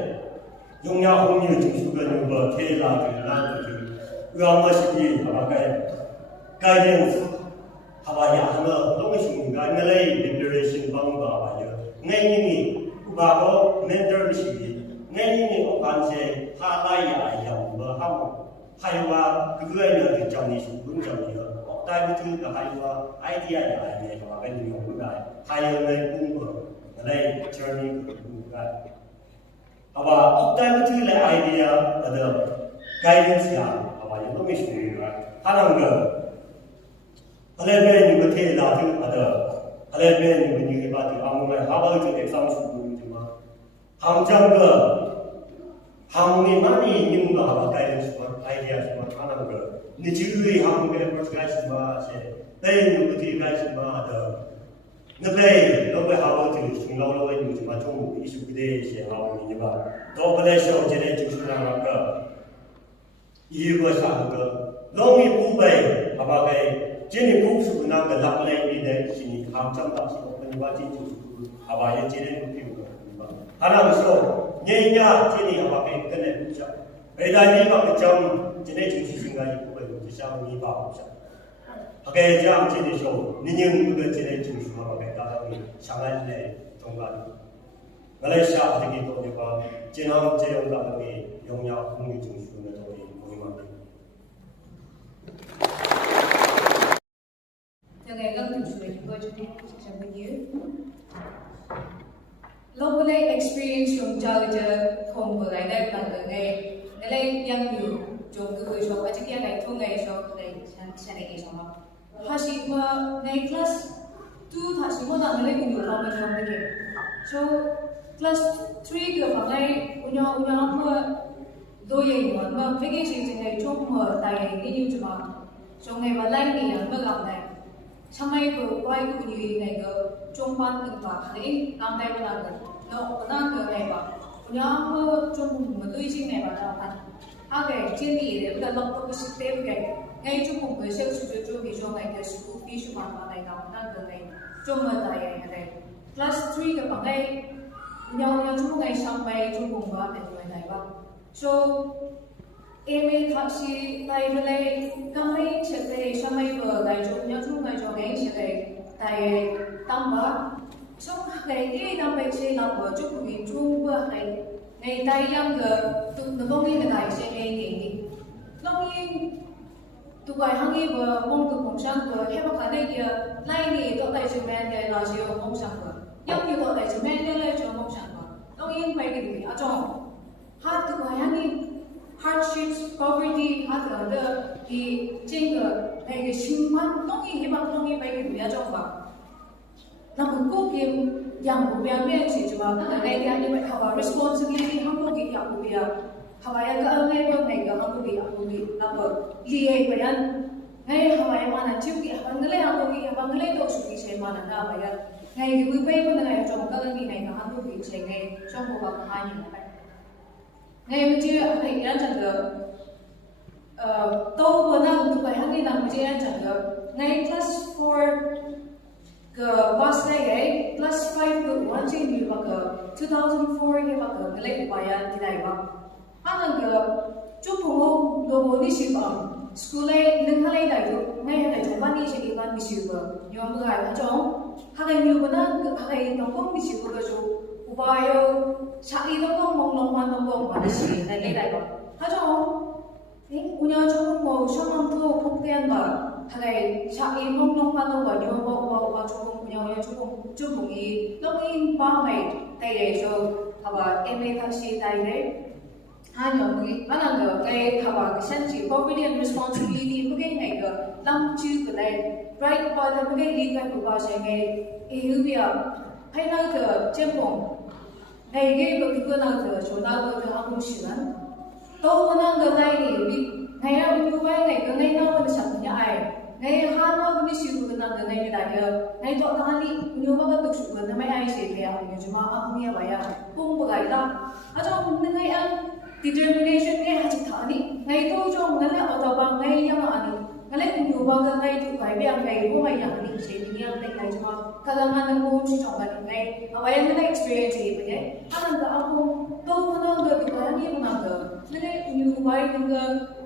dùng nhau không như chúng tôi gần như bờ thế là từ lan từ ương mà sự gì mà cái điện haba ya hama long sung ga ngalai liberation bang ba ba ya ngai ni ba ko mentor shi ngai ni ko kan se ha lai ya ba ham hai wa ku ai na ti chang ni su bun chang ni ko tai bu tu ka hai wa idea ya ne ba cái ni ko ga hai ya ngai bung ba ngalai journey ku ga haba tai bu tu la idea ada guidance ya haba ya long sung ga hanang ga Alebe ni bete la tu ada alebe ni ni ba tu am ngai ha ba tu exam su tu ma ham jang ga ham ni ma ni nim ba ba kai su ma idea su ma ana ga ni ji ri ham ga first guys ma se dai ni bete guys ma da na be lo be ha ba tu su lo lo ni ma chung ni su de se ha ni ba do ba le sho je ne tu su na ga yi ba sa ga lo ni pu be ba ga Jadi buku nak gelap lagi di sini, hamcam tak sih orang baca itu, apa yang jadi buku. Karena so, nyenya jadi apa yang kena baca. Beda ni apa jam jadi cuci singgah itu baru bisa ni baca. Pakai jam jadi so, ni yang juga jadi cuci apa beda lagi sangat le tunggal. Malaysia hari itu juga jenam jenam lagi yang yang kami cuci itu lagi muhimah. ngày gần từng suy chúng tôi cho với you. Locally experience trong chơi không vừa lại đây bằng ngày đây yang nhiều trong cái số ở trên ngày thu ngày số đây sang ngày số mà hasi mà ngày class 2 hasi mà đang ngày cũng nhiều lắm trong cái so class 3 cái khoảng ngày unya lắm mà đôi ngày mà vacation trên ngày trong mà tại cái như chứ mà trong ngày mà lại nghỉ mà gặp này Samai ko wai ko ni ngai ko chongpan ng ba khari nam dai ba nang no na ko ngai ba nya ko chong ma dui jing ngai ba da pan ha ge jin ni de ba lok ko shi te ge ngai chung ko se su bi jo ngai ke su bi su ma ba ngai da na ko ngai chong ma dai ngai class 3 ka ba ngai nya chung ngai sam bai chung ko ba ngai ba so Eme thasi tai bele kamai chete samai ba dai jo nya chu ngai jo ngai chete tai tamba so ngai e dam bai che la ba chu ku ni chu ba ngai tai yang ge tu no bong ni dai che ngai ni long yin tu bai hang yi ba mong tu kong sang ba he ba ka dai ye lai ni to tai chu men de la ji mong sang ba yang ni to tai chu men de la chu mong sang ba long yin bai ge ni a chong ha tu bai hang yi hardships, poverty, other the jingle, like a human, don't give up, don't give baby, we are over. Now, go give young women message about the lady and have a responsibility, humble give up with you. Have I got a neighbor make a humble give up with you? Number Lee Abraham, hey, how I want to give a bungalow to be say man and now. Hey, we pay for the night of Gallagher, make a humble give saying, hey, some of our behind you. Ngày bây giờ anh thấy anh chẳng được tôi vừa nào tụi anh đi làm bây giờ anh chẳng được ngày class 4 cái bus này ấy class 5 cái one change như vậy cái 2004 cái vậy cái lệ của anh thì này vậy anh là cái chụp phong đồ bố đi xịt bằng school này nâng hai này đại được ngay hai này chúng bạn đi sẽ đi bạn đi xịt vào nhưng mà cái này trong hai này nhiều cái này nó không đi xịt vào cái chỗ Ubayo, sakit itu kan mong pada sih, nilai apa? Hajo, ini punya cuma mau sama tu buktian ba, hai sakit mong pada ba, nyawa ba cuma punya cuma ini, lagi pamai, tadi so, apa MA taksi tadi, hanya mungkin, mana enggak kayak apa sensi, poverty and responsibility, mungkin enggak, lampu kedai, bright pada mungkin lihat bahasa enggak, dia, hay là cái chế bông ngày cái cái nào cái chỗ nào cái học cũng xíu tôi muốn ăn cái này thì ngày nào như vậy ngày cái ngày nào mình sắm nhà ai ngay han ma buni siu na ga ngay da ya ngay to kali nyu ba ga tu su na mai ai se ya nyu juma a buni ba ya pung ba ga da a jo ngay an determination ngay ha chi thani ngay to jo ngala auto ba ngay ya ma ani ngalai nyu ba ga ngay tu kai ba ngay ko mai ya ni se ni ya tai kai juma kala ma na mo chi chong ba ni ngay a ya na experience ye ba ye anan da a ko to na ga bi ka ni ma ga ngalai nyu ba ga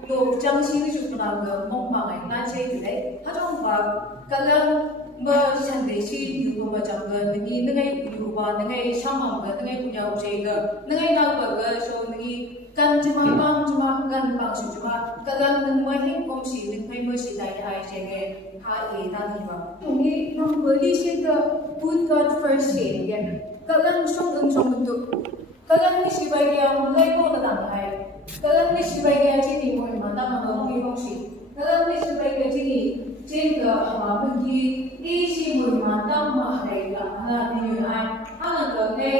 to chang si ni chu na ga mong ma ngai na che ni dai ha jong ba kala ba chan de si yu ba chang ga ni ngai yu ba ngai sham ma ga ngai ku ya che ga ngai na ba ga so ni kan chuma bang chuma kan bang su chuma kagan nang mai heng kom si ning phai mo si dai hai che ge ha e ta ni ba ni nong beli se ga put God first se again kagan song tu kagan ni si bai ga mo lai ko ta dang hai kagan ni si bai ga chi ni mo ma ta ma mo ni kom si kagan ni si bai ga chi ni chen ga ma bu gi e si mo ma ta ma hai ga na ni yu ai ha na ga ne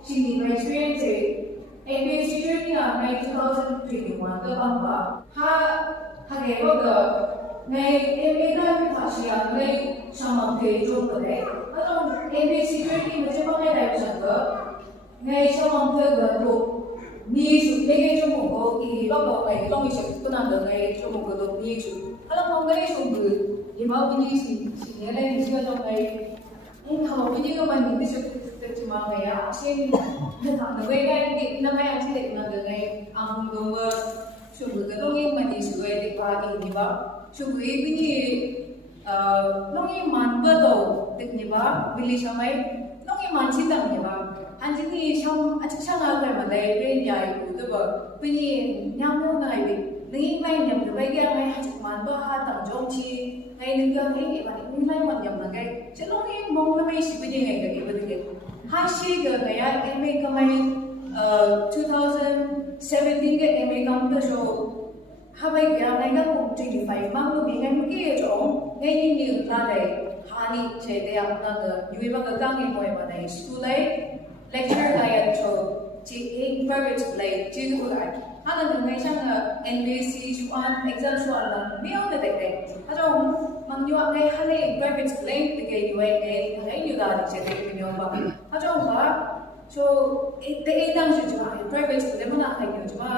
chi ni bai experience MBC journey on May 2021 the Bamba ha Hagego the May Emida Vitashia May Shaman Pay Jokade along MBC journey which is on a direction May Shaman Pay the ni su lege chomo i ba ba ai long is to na the May chomo do ni su along Monday su bu i ma bu ni si ne le ni ga jong ai in ha bu ni ga man ni su cuma kayak asin tentang negara ini namanya asin dek negara ampun dua subuh kedong yang mandi subuh dek pagi ni ba subuh ini nong yang man betul dek ni ba beli samai nong yang man cinta ni ba anjing ni sam acik sana kan mandai ren ya itu tu ba beli nyamu nai bi nengi mai nyam tu bagai yang mai acik man ba ha tang jong chi ngai negara ini ba ni mai man nyam nagai celong ni mong mai si beli ngai ke betul Hashi ga gaya MA kamai 2017 के MA kam to show habai gaya nai ga 25 mang lo bi ngai mu ke jo ngai ni ni la dai hani che de apna ga yui ba ga ka ngai moi ba dai school dai lecture dai at cho chi in private play chi du lai ana ga ngai sang NBC chuan exam chuan la mi on de de ha jo mang yo ngai hale private play de ke yui ngai yu da che de mi on ba ajo ba so ite dang shi chuma private school le mana khai nyu chuma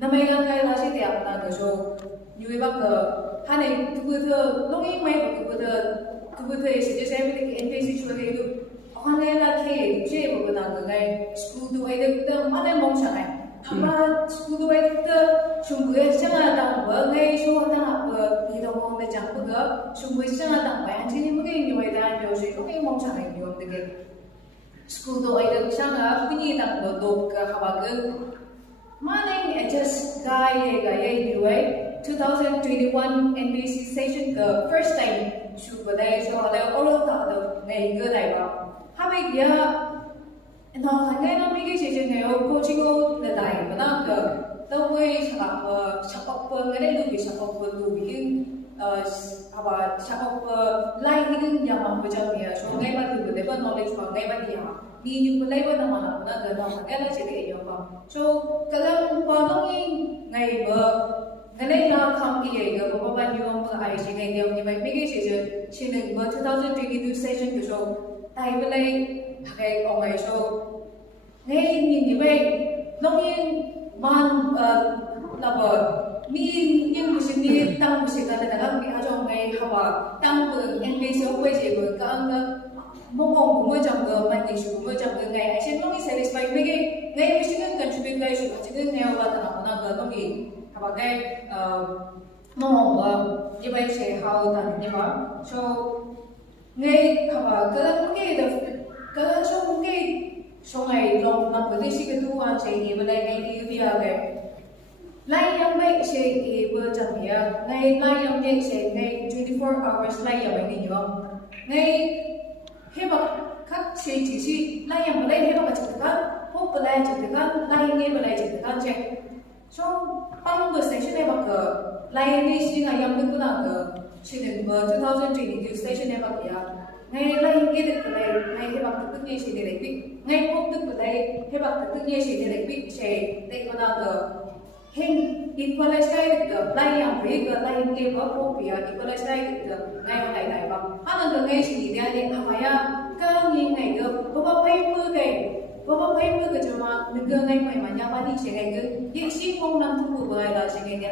namai ga kai la shi te apna ga so yui ba ga hane ku the longi mai ba ku the shi je sai mi ke NPC chuma ke du online la ke je ba ga na ga school du ai de mana mong sa ai ama school du ai de chung bu cha na dang ba ngai so na ba bi do mong de jang ba ga chung bu cha na dang ba an ji ni mu ke ni wai da yo shi ko ke mong sa ai yo de ke school do ai da changa pini tang do do ka hawa ga manai adjust guy ga ye ni 2021 NBC session the first time shoot ba dai so da all ta do ngai ga dai ba ha bai ya no ngai na mi ge che che ngai coaching go da dai ba na ga da wei sa pa ngai lu bi sa pa lu bi apa siapa lain ni yang mampu jawab dia, so ngai ba tu betul knowledge ba ngai ba dia, ni ni pun lain ba nama nama na gana ngai la jadi dia ba, so kalau padang ni ngai ba ngai la kam dia ga ba ba ni orang ba ai sih ngai dia ni ba pergi sih sih 2022 session tu so, tai ba lai pakai orang so ngai ni ba nongin man laba mi yang mesti mi tang mesti kata dalam mi aja ngai hawa tang pun NBC away je pun kan mong macam ke mandi su macam ke ngai asyik nongi satisfied ngai ngai mesti kan contribute ngai su asyik ngai awak tanah mana ke nongi hawa ngai mong dia baik saya hawa tanah ni ba so ngai hawa kalau so ngai so ngai long nak berisi kedua saya ni boleh ngai dia ngai lai yang baik saya berjam ya, lai yang baik saya ngai 24 hours lai yang baik ni juga, ngai hebat kat saya sih lai yang boleh hebat macam tu kan, hok boleh macam tu kan, lai ngai boleh macam tu kan cek, so pang station hebat ke, lai ni sih ngai yang tu pun ke, sih 2022 station hebat ya, ngai lai ngai tu ngai hebat tu ni sih dia lebih, ngai hok tu hebat tu ni sih dia lebih saya tak pernah ke hình equalize được lại yang beri ke lại yang ke apa biar equalize được ngay ngày này bằng anh là ngay chỉ dia dia apa ya kalau ni ngày được có paper cái cuma negara ngay mai mana bani segai ke yang si kong nam tu berai dah segai dia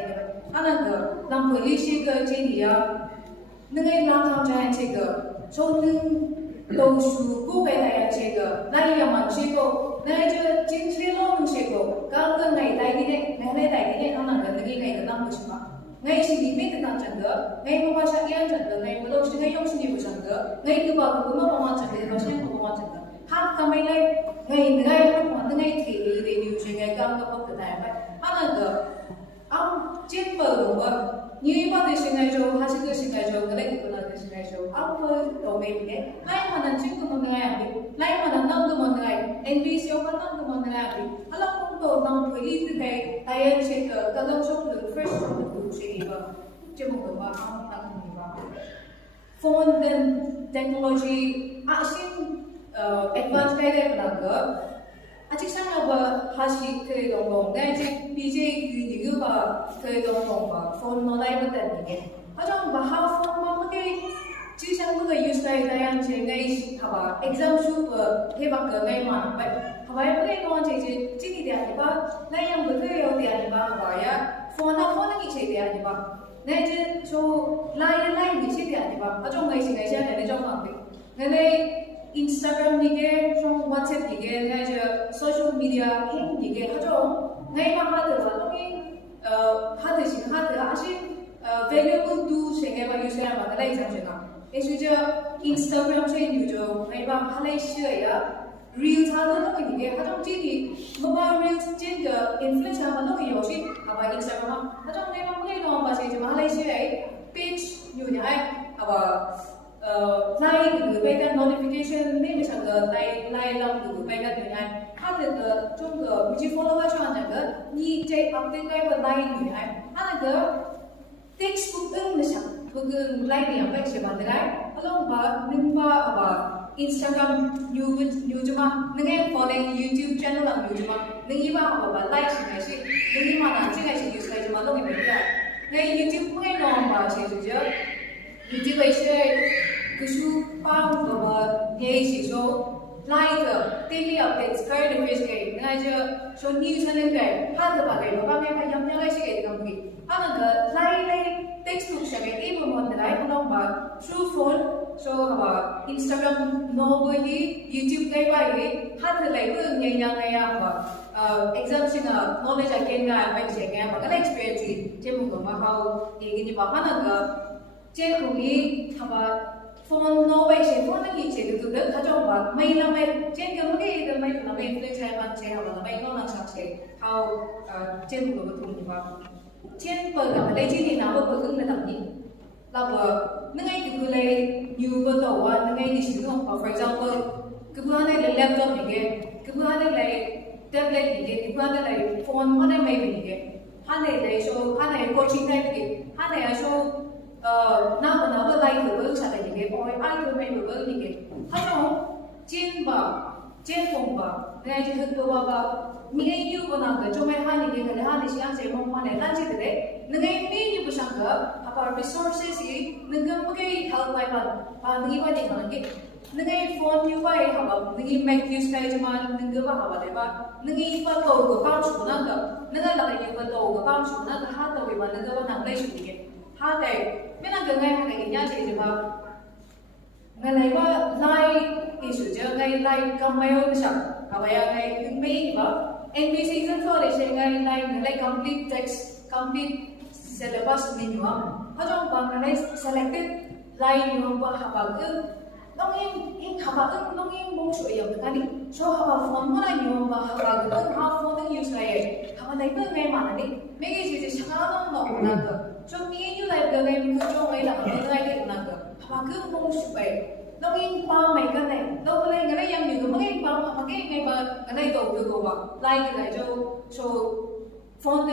anh là nam polisi ke jadi ya negara nam tham gia cái so nên đầu số của cái này cái lại yang mà này cho chính trị luôn kalau cái ngày đại cái anh là cái ngày cái năm mươi ngày sinh đi biết cái chẳng được ngày mà sao yên chẳng được ngày mà đâu ngày yong sinh đi chẳng được ngày cứ bảo cứ mà mà chẳng được mà xem mà chẳng được hát cái mấy ngày mà ngày thì để điều chỉnh ngày càng có cái này vậy anh là cái ông chết bờ đúng không như vậy thì sinh ngày rồi hay cái sinh ngày rồi cái này cũng là cái sinh ngày rồi ông mới đầu mình đấy lại mà nằm chính của một ngày lại mà nằm năm của một ngày NPC ông năm của một ngày anh là không tổ nằm với ít cái tài anh sẽ cái lâm sông được fresh from the food sẽ đi vào chứ một cái mà không tăng gì vào phone then technology asin advanced cái này là cái a직 상하고 하시 그 동동 내지 BJ 그 그 동동과 폰 모바일 버튼 이게 아정 바하 폰 뭐게 지상 그거 유스타일 다양 제가 하바 exam super 해박 그 ngày mà vậy 하바에 그게 뭐 이제 찍이 돼야 봐 나양 그거요 돼야 봐 봐야 폰이 돼야 봐 내지 저 라인 돼야 봐 아정 ngày 시간 내내 좀 안돼 내내 Instagram dige, trong WhatsApp dige, ngay giờ social media hình dige, 하죠. ngay mà 하들 활동이 하듯이 아직 valuable to 생애가 유세한 바가 있잖아요. 그래서 Instagram trên 유저 ngay mà Malaysia reels 하는 거 이게 하죠. 지디 mobile reels trên cái influencer mà nó cái 요시 아마 Instagram 하죠. ngay mà cái nó mà sẽ Malaysia page như thế này, like gửi về cái notification nên chẳng cần like làm gửi về cái điều này hay là trong cái mình follow cho anh cái như chạy update cái và like như này hay là text ứng là chẳng cái like này phải sẽ bạn cái along ba nhưng ba Instagram như cuma dengan follow YouTube channel làm như cuma dengan ba like này sih dengan mana sih này use cái cuma lo ini ngay YouTube ngay nom ba sih tu je YouTube ấy cứ số bao và nghe chỉ số like daily updates current affairs cái ngay giờ số news lên cái hát được bài và nghe phải nhắm nhang cái cái công việc anh là like textbook sẽ cái ý muốn nói lại không mà through phone so Instagram no với YouTube cái bài hát được lại cứ nghe và exam sinh knowledge again cái bài sẽ nghe và cái experience trên một cái mà how cái như bảo anh là trên cũng đi phone no way sẽ phone nó gì sẽ được được cho bạn mấy là mấy trên cái là mấy influencer bạn sẽ hoặc là mấy nó làm sao sẽ how trên một cái thùng vào trên bờ gặp đây trên thì nào bờ ứng là tầm gì là bờ nó ngay từ lấy nhiều bờ tàu nó ngay đi sử dụng for example cái bữa này là laptop này cái bữa này là tablet này cái bữa này là phone mà này mấy này cái này là số này coaching này cái này là số nào lại được trả lại những cái ôi ai cũng mấy được những cái 하죠 trên phòng ngay trên thực tế những cái yêu của nó cho mấy hai những cái hai những cái sẽ mong muốn là gì đấy những cái như bữa sáng cái resources gì những cái help lại và những cái gì những cái phone như vậy những cái make use cái cho mà những cái đấy những cái bắt đầu của bao số nó những cái là những bắt đầu của bao số nó hát đầu mà những cái nằm đây chủ nghĩa hát này biết là cái ngày cái nhá chị mà ngày này có like cái sự chơi ngày like comment cái sao bây giờ ngày thứ mấy mà NPC rất thôi để xem ngày like complete text complete syllabus mình mà họ trong bằng ngày selected like nhưng mà họ cứ đông in họ đông in bông sủi giống cái đi so họ phone mà là nhưng mà họ cứ họ phone đang use cái họ này cứ ngày mà này mấy cái gì thì sáng nó nọ cho nghĩ như là cái này cứ cho mấy là ở đây cái là họ cứ bông sủi đông in bao mấy cái này đâu có lên cái này em nhiều mấy cái bao mà cái ngày mà cái này tổ được rồi like cái này cho phone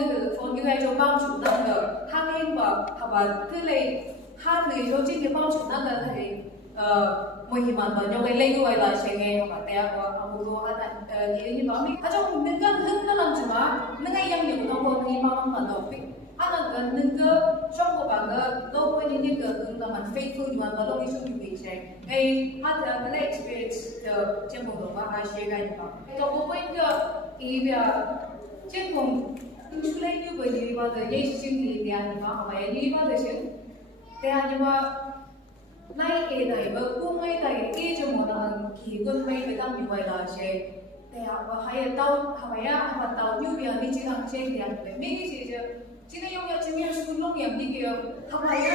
cái này cho bao chủ năng được hát lên và họ cứ lấy hát người cho trên cái bao chủ năng là thầy mùi hi mà nhau cái lấy đuôi là sẽ nghe mà té qua abu go hata thì như đó mình ajo mình kan hưng nó làm gì mà nó ngay yang nhiều thông qua đi mà mà đâu biết anh gần mình cơ trong của bạn cơ đâu có những cái là mình faithful mà đâu biết chung gì sẽ cái hata cái experience trên một độ mà share cái đó cái có point cơ ý về trên một chúng lấy như vậy thì bao giờ dây xin thì đi ăn mà mà đi bao giờ xin thế nhưng mà nay cái này mà cũng ngay tại cái chỗ mà kỳ quân mấy cái tâm như vậy là sẽ thế và hay tao hay mà tao như bây giờ đi chơi hàng chơi thì ăn mấy cái gì chứ chỉ là dùng cho mình school lúc nghiệp đi kiểu hay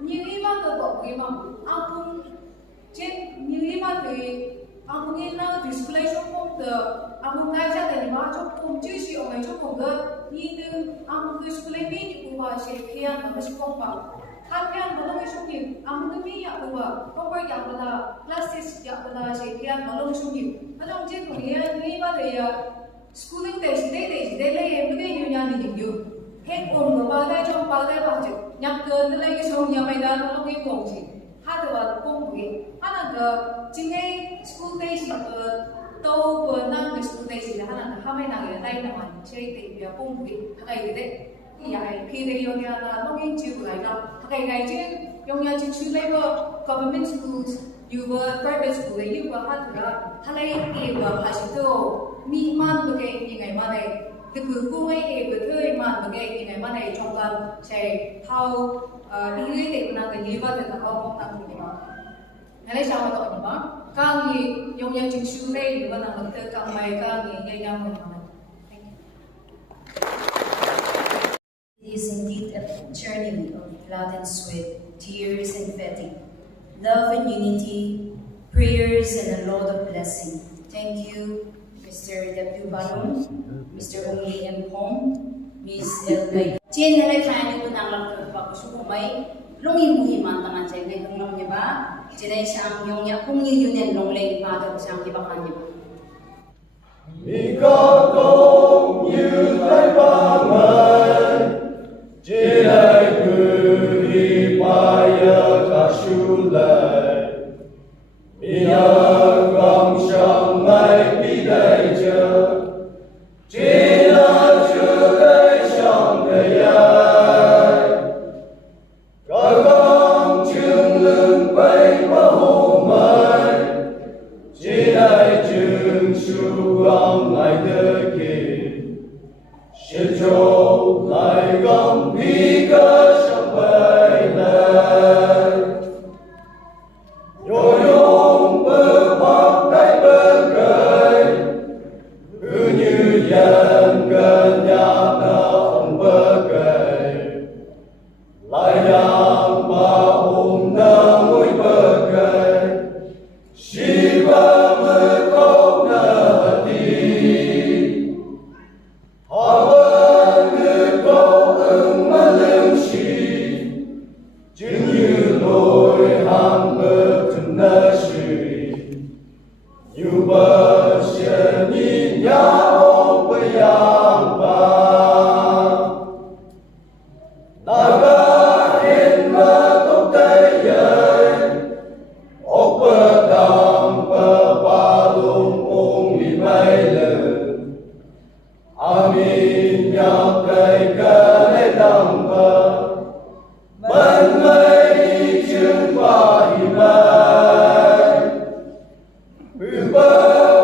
như ý mà tôi bảo cái mà anh cũng trên như ý mà thì anh cũng nghe là display trong công tờ anh cũng ngay ra thì mà trong công chứ gì ở trong công tờ như anh cũng display mình cũng là sẽ khi anh làm cái công bảo Hatian balong isungin, ang dumi ya kuwa, cover ya bala, plastic ya bala, hatian balong isungin. Anong jet mo niya, ni ba de schooling days, day le em cái nhiều nhà đi nhiều. Hết ổn của bao đây trong bao đây bao nhiêu, nhập cơn lấy cái số nhà mày đã nó cái công gì, hai đứa bạn công việc, anh là chính cái school days là tàu của năm cái school days là anh là hai mấy năm ở đây là mình chơi thì công việc hay đấy. Dạ, khi thì dùng nhà là nó nghiên cứu lại đó. Ngày chứ dùng nhà chính phủ labor government schools, you were private school, you were hard ra. Thay cái và phải sự thô, mi man được cái như ngày mà này, từ cứ cô ấy cái bữa thời man được cái như ngày mà này trong gần sẽ thao đi lấy tiền nào cái gì vậy thì thao không làm gì mà. Ngày nay sao mà tội gì mà? Càng gì dùng nhà chính phủ đây mà làm được càng mày càng gì ngày nào mình làm. It is indeed a journey of blood and sweat, tears and fatigue, love and unity, prayers and a lot of blessing. Thank you, Mr. Deputy Balong, Mr. Ong Lee M. Hong, Ms. L. Gay. Trên này khai như đang làm được và số của mấy lúc như mùi mặn tăng chạy ngay không lòng như ba trên đây sang dùng nhà không như union lòng lên và được sang như bác hàng như Vì có công như thái ba ngày chỉ lại cứ đi bay cả su lại vì nhớ gom trong ngày đi đây chờ chỉ là chưa đây trong đời ai cả gom chương lưng bay bao hồ mai chỉ lại chương su ông lại đời kia sẽ cho lại gom đi cơ trong bay này yo yong bơ bọc cái bơ cười cứ như dân gần nhà nào bơ cười lại yang ba ôm na môi bơ cười chỉ ba mơ câu na đi họ vẫn cứ câu ứng mà lương chỉ chứng như lối hàng bơ thân na suy như bơ sẽ nhìn nhau với yang ba Amin ya cây cơ lê đằng bờ bên mây chương và hiểm lại bờ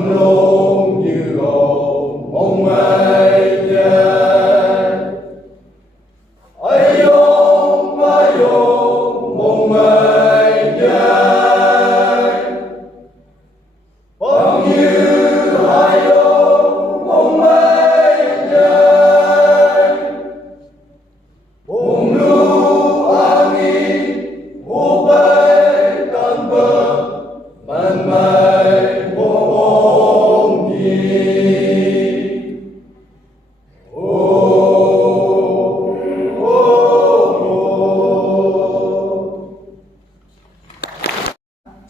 Tâm luôn như hồn mong mây nhẹ ai yong mong mây nhẹ bao nhiêu ai yong mong mây nhẹ bùng lu angin ubay tanpa man mai bong di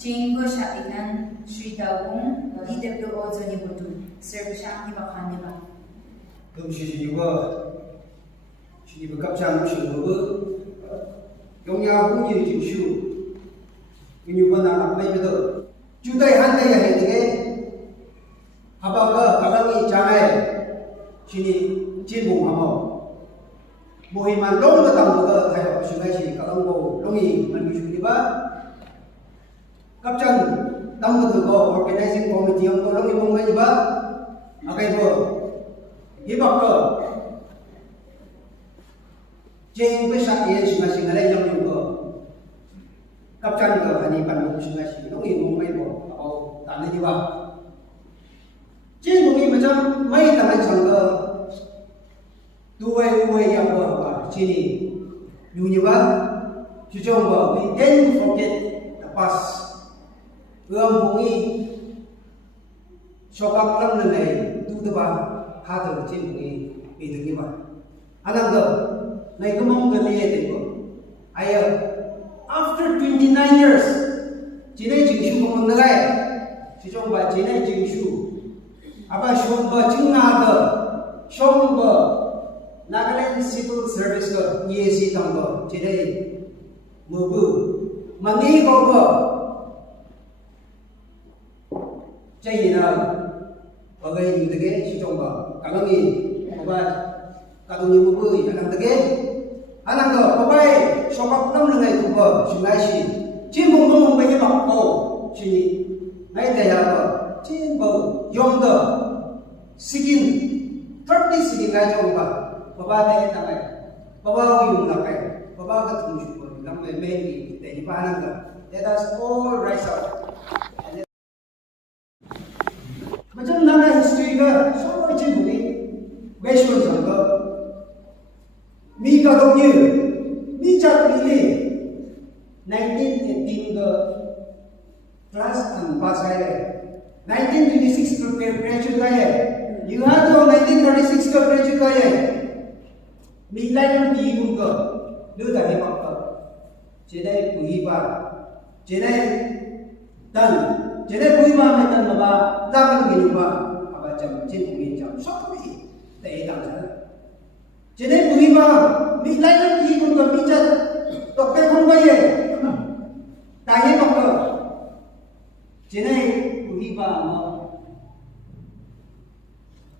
Jinggo Shainan Sri Daung DWO Zoni Butu Serve Shakti Bakhaniba Thưa chị vừa cấp trang sự vừa công nhau cũng như chịu siêu như vấn nào bây giờ chúng ta hắn đây là hệ thế à bao giờ các bạn nghĩ cha này chỉ trên vùng hầm mỏ mùi mà lúc nó tầm vừa thay đổi sự ngay chỉ các ông bồ lúc gì mình bị chúng ta cấp chân tâm vừa có organizing committee ông tôi lúc gì mong mấy gì ba à cái vừa hi bọc cơ trên với sắc yên sinh sinh ở đây trong những cơ cấp chân cơ anh bạn cũng sinh sinh lúc gì mong mấy bộ tạm đây như vậy trên một cái mà trong mấy tầm anh sang cơ tôi yang cơ trên này như vậy chú chồng cơ we didn't forget the past ương cũng nghĩ cho các năm lần này tu ba ha từ trên cũng nghĩ bị từ như vậy anh em cơ này có mong gần như thế không ai after 29 years chỉ này chịu sưu không được cái chỉ trong bài chỉ này chịu sưu apa sưu bờ chứng na cơ sông bờ Nagaland Civil Service cơ như gì tầm bờ chỉ này mưa bự mà đi không bờ chạy gì nào ở đây như thế cái chỉ trong bờ cả lăng gì ba cả tụi nhiều bự anh làm thế cái anh làm cơ ba so các năm lần này tụi bờ xin lại xin trên vùng đông bây giờ bọc cổ xin ngay tại nhà trên bờ yong the skin 30 skin ngay trong bờ ba đây là này ba dùng là cái ba cái thùng chụp làm về bên thì để đi ba năm cơ let us all rise up mà trong năm nay history cơ số mấy trên bụi gây xuân sầm cơ mi cao đông như mi chặt mi lì 1918 cơ class and pass hai này 1926 prepare graduate hai này you have to 1936 cơ graduate hai này mi lại năm đi cũng cơ đưa ra cái học cơ trên đây bụi ba trên đây tân trên đây bụi ba mấy tân mà ba ra cái gì mà bà chậm trên một nghìn chậm sót bị để làm sao trên đây bùi ba bị lấy cái gì cũng còn bị chân đọc cái không bao giờ tài hết bọc cờ trên đây bùi ba mà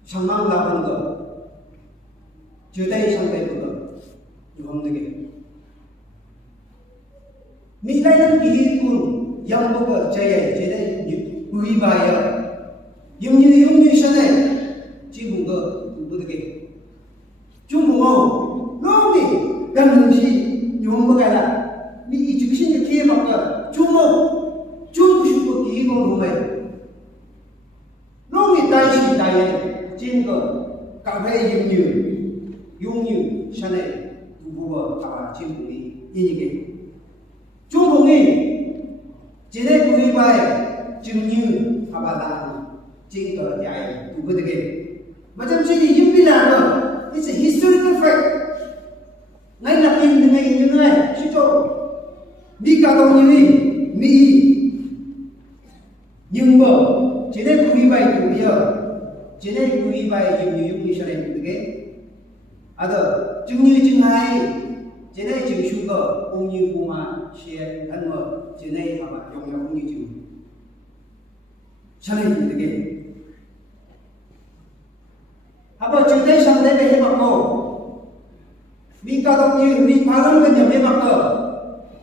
sang mang la con cờ chưa đây sang đây cờ dù không được bị lấy cái gì cũng yang bọc cờ chơi trên đây bùi ba ya yung như thế này chỉ buồn cơ buồn cái chúng buồn không lúc đi gần gì dùng một cái là bị chịu sinh cái kia mà cơ chúng không chúng có kỹ con của mình lúc đi tay trên cơ cả hai dùng như thế này buồn cả trên buồn đi như cái chúng buồn đi chỉ để buồn bài chừng như abada chính tờ giải của cái gì mà trong suy nghĩ những cái nào đó it's a historical fact ngay là in như này chỉ cho đi cả đồng như mi nhưng mà chỉ để quý bài của bây giờ chỉ để quý bài dùng như thế này như thế à đó chứng như chứng hai chỉ để chứng số cơ cũng như của mà xe thân mà chỉ để mà dùng cũng như chứng cho nên như thế apa cuti sampai ke makmo mi ka dong như mi palang ke nyame makko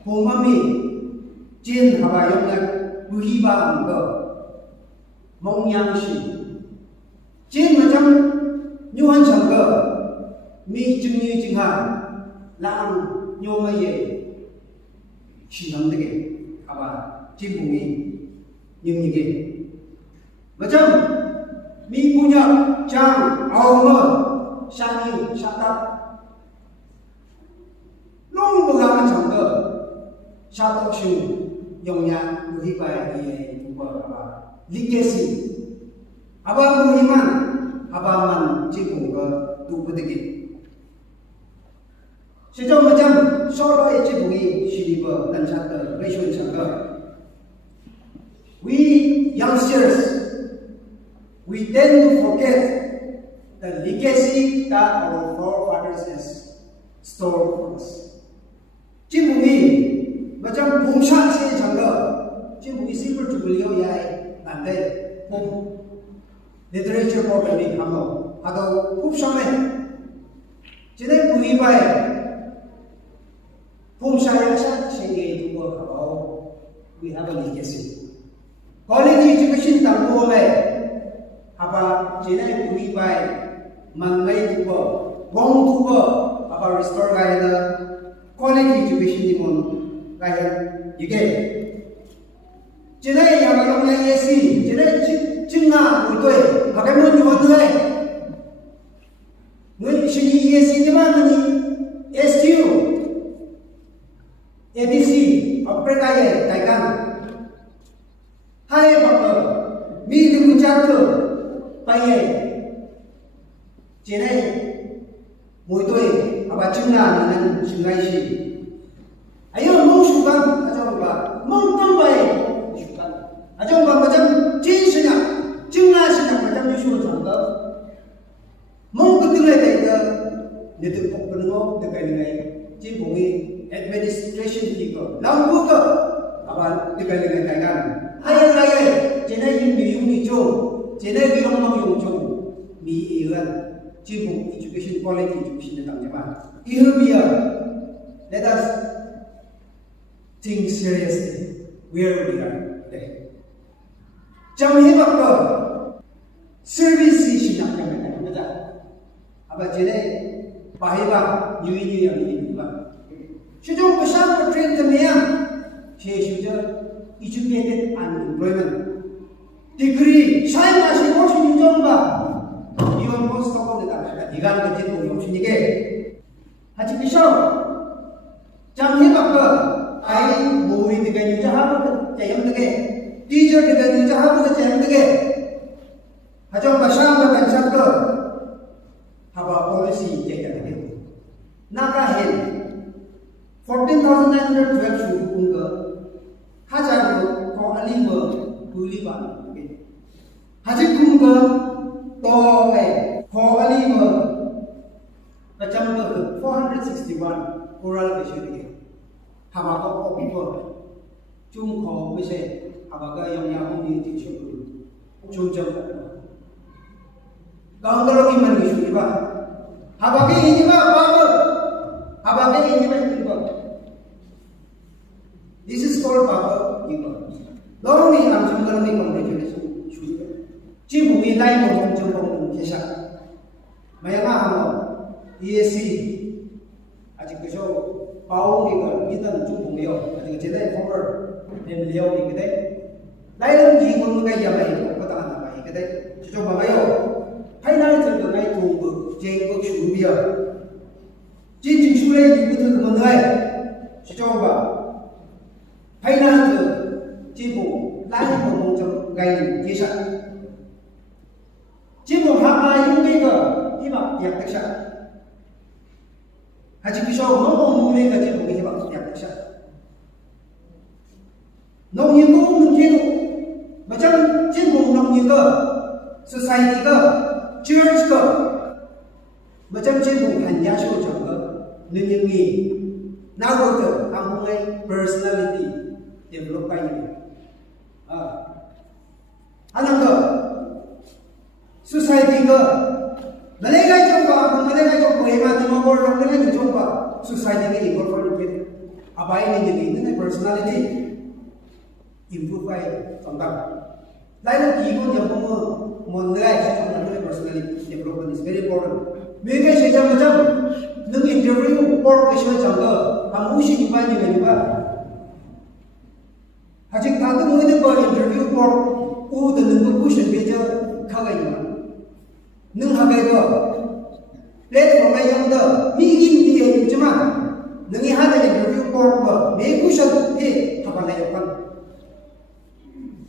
homami jin haba yong nak buhi ba angko mong yang shi jin macam nyuhan changga mi jingni jingha lang nyoma ye shi nam dege aba jin bumi nhưng như vậy macam mi punya chang awma sangi satat long begang changga satat shu yongnya buhibai ye apa legacy aba muhiman aba man jingong ga tu bedegi sejauh macam solo ye jibui shiliba dan satu ratio changga. We youngsters, we tend to forget the legacy that our forefathers has stored for us. Jibui macam bungsa si changga, jibui silver jubilee yai nanti pun literature program ni kamu atau pun sama. Jadi bui baik bungsa yang sah sehingga itu kalau we have a legacy. Quality education tampo le apa jenai bui bai mangai tuba gong tuba apa restore gaya quality education ni mon gaya ige jenai yang lai yesi jenai chinga uitoi pakai mon nyuat le ngai sini yesi ni mana ni SQ ADC operate gaya taikan hai bapa mi di jatuh paye jenai muitoi apa cina dengan sungai si ayo mau sukan aja apa mau tambah sukan aja apa macam cina macam nyusul jangka mau ketulai kita netu penengok dekat dengan cibungi administration people lampu ke apa dekat dengan kaitan hai raya jenai yung yung jo jenai yung mang yung jo mi ilan jibu education quality education na tang here we are let us think seriously where we are today jam hebak ko service si nak kami nak betul apa jenai pahiba new yang ini ba sejauh besar train kemia sejauh educated unemployment degree saya masih mau sini jomba iwan post toko dekat digan kecil tu sini ke haji pisau jamnya apa ai buri dengan jahat ke jayam dege teacher dengan jahat ke jayam dege hajam basam dengan satu haba policy jayam dege nakahin 14,912 suku ke hajar ko alima buliban haji kumba to ko alima macam 461 oral beside hama ko people chung ko bese abaga yang ni teacher chung jam kaungalo ki man isu ba abaga ini ba abaga ini ba this is called Papa Iba. Long ni ang sumber ni congratulation. Cibu ni lain mo jempong kesa. Maya nga ESC aji keso pau ni ko bitan jempong yo. Aji jedai forward nem liao ni kedai. Lain ji mun ga ya mai ko ta na mai kedai. Cico ba yo. Hai na tu tu nai tu bu jeng bu chu bia. Jin jin chu le ni bu tu mo nai. Cico ba hay là từ chi bộ lái một trong ngày kia sẵn chi bộ hạ bài những cái cờ khi mà đẹp đặc sản hay chỉ sau nó không lên là chi bộ khi mà đẹp đặc sản nông nghiệp cũng mình kia đâu mà trong chi bộ nông nghiệp cơ society cơ church cơ mà trong chi bộ hành giá số trọng cơ nên những gì nào có thể làm một cái personality develop by you. Anang ko society ko nalagay jong ko ema timo ko ro nalagay jong ko society ke incorporate with abay ni ni personality improve by tongkap Lain keyboard yang menilai sesuatu personality development is very important. Mereka sejak macam nung interview por kesal jangka, kamu sih juga juga. Hajik tadi mungkin kalau interview por, dan nung question beja kagai mana. Nung hagai ko, platform yang ada, mungkin dia cuma nung ada interview por, me question apa lagi kan?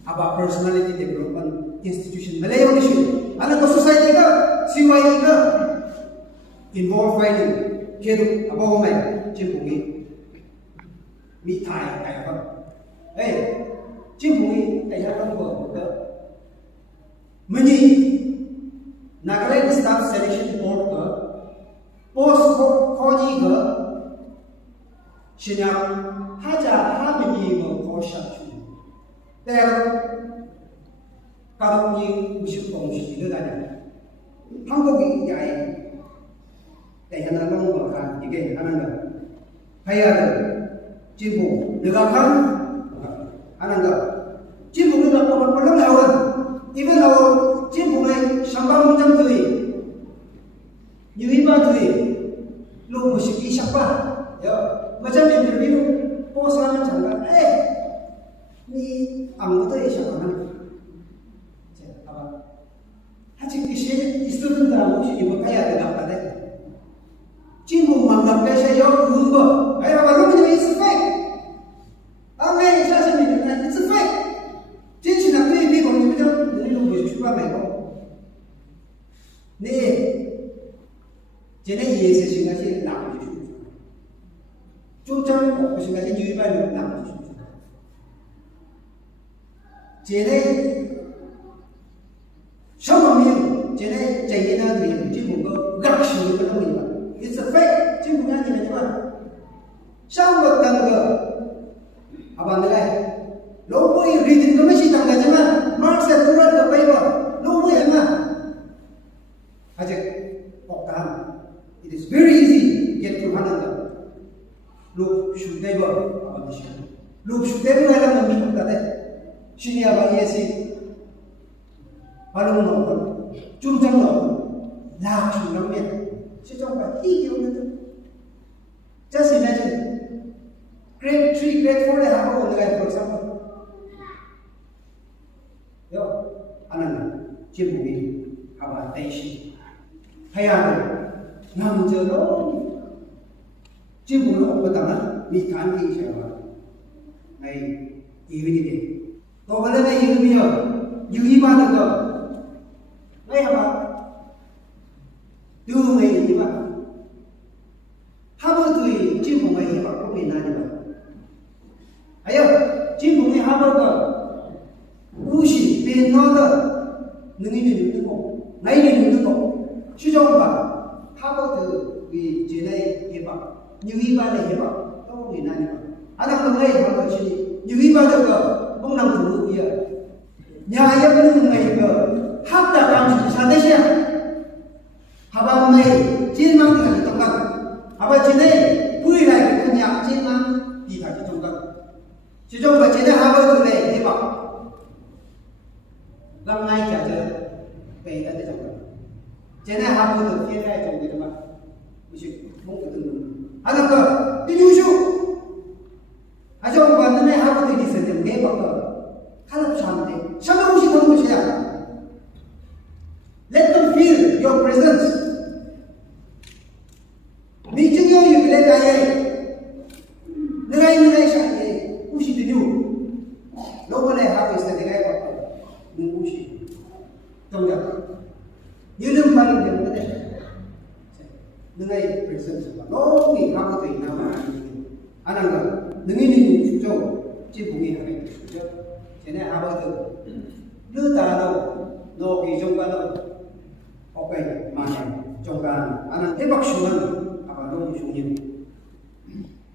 About personality development institution Malayo issue. Anak ko society ka, CYE ka, involved fighting, kedu abo may chimpungi, mitay kaya ka. Chimpungi kaya ka ko ka. Mani Nagaland staff selection board ka, post koni ka, siya haja hamini mo kosa. Pero kalau ni musim kongsi itu tadi, Hongkong ini ay, tapi yang orang berkan, ini ananda, kaya cipu, negarakan, ananda, cipu negarakan perlu lawan, even lawan cipu ni sambal macam tu, nyui batu, lu musim siapa, ya, macam interview, pos lama cakap, ni anggota siapa mana? Apa? Hajik isi student dalam usia ibu kaya tidak pada. Cimu menganggap saya yang lumba. Ayah baru menjadi it's a fact. Amai saya sendiri it's a fact. Jadi nak ni kalau ni macam ni lu boleh cuba mereka. Ni, jadi ia sesuatu yang nak cuba. Cuba aku sesuatu yang juga nak cuba. Jadi, semua ni, jadi jadinya ni, cipu gak sih itu namanya. It's a fact, cipu ni macam. Semua tangga, abang dengar, lo boleh reading tu mesti tangga cuma, marks dan turun ke paper, lo boleh mana? Ajak, oktan, it is very easy get to handle. Lo sudah abang disini, lo sudah ada memikul kata. Sini abang yesi, balong nopal, cumcang nopal, lah cumcang ni, sejauh apa? Tiga orang tu. Just imagine, grade 3, grade 4 dah apa orang for example. Yo, anak cipu ni, abang tensi, hayat, nam jelo, cipu lo betapa ni kanti siapa, nay ini dia. तो बोले नहीं ये भी हो यही बात है नहीं है बात तू नहीं ये बात हम तो ये जिम्मो में ये बात को बिना नहीं बात आयो जिम्मो में हम तो उसी बिना तो नहीं को शुरू बात हम तो ये जेने ये बात यही बात है ये बात तो बिना नहीं बात अगर तो नहीं हम तो यही बात है Bung nang dulu dia, nyaya belum mai ke, hatta kami sana sih, haba mai, cina kita di tempat, haba cina, puri lagi punya cina kita di tempat, sejauh cina haba tu leh hebat, ramai saja, beda di tempat, cina haba tu kita di tempat, mesti mungkin tu, ada ke, dijual. Aja orang ni haba tu di sana, hebat ke. Kalau sampai, sama usi kamu siapa? Let them feel your presence. Bijuknya you boleh kaya, nilai saya usi tu, lo boleh habis dari kaya apa? Usi, tahu tak? You don't find them betul. Nilai presence, lo ni habis tu nama ini. Anak, nilai ni jauh, cipungi hari jauh. Ini apa tu? Lu tahu, no kijongkan tu, oke, mana jongkan, anak tebak sungan, apa dong sunyin.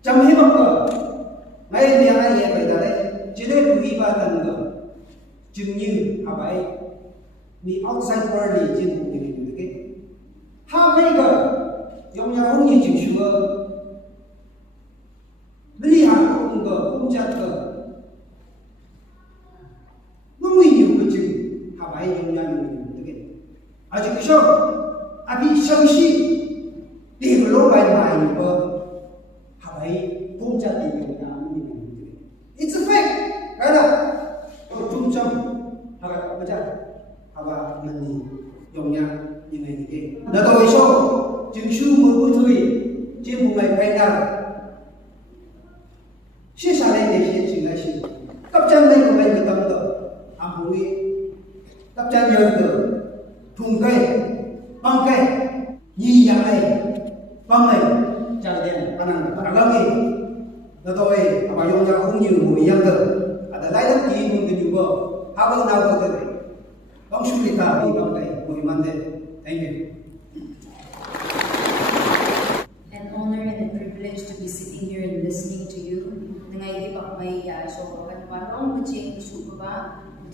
Jam hebat ke? Lain dia lagi apa itu? Jadi peribatan tu, jengin apa? Ni outside world ni jeng begini tu, okay? Apa ke? Yang orang ni jeng suka, melihat orang ke, puncak ke. Mungkin you 아직 그죠? 아비 성시 리블로 마이 뭐 하바이 공짜 리블이나 It's a fact. Ada trung haga baca haba nani yongnya ini ini. Na to iso jingshu mo butui jin bungai paidar. Si sale ne si jingai si. Kapchan nei bungai betam to. Ambui kapchan yer to. Thungkai pangkai yi yang ai. Pangkai jalden anan alangi. Na to ai haba yongnya không nhiều mùi yang to. Ada lain di mungkin juga. Haba na ko to. Bang Shulita di bang kai mùi mande. Thank you. An honor and a privilege to be sitting here and listening to you. Ngay di bak may so kan parong kucing suka ba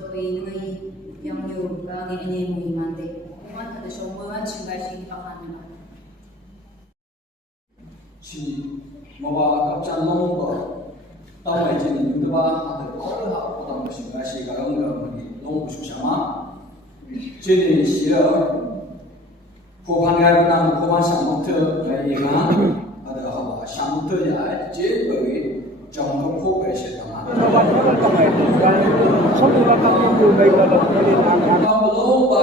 to ngay yang yo ba ni mo imante. Man ada so mo an singai sing pakan na. Si maba kapchan long ko tao mai jin du ba ada ko ha ko tao shi ga shi ga long ga ni long ku shu sama jin ni shi le ko ban ga na ko ban sa mo te ga ye ga ada ha ba sha mo te ya je ba wi trong ko ko ga shi ta ma tao lo ba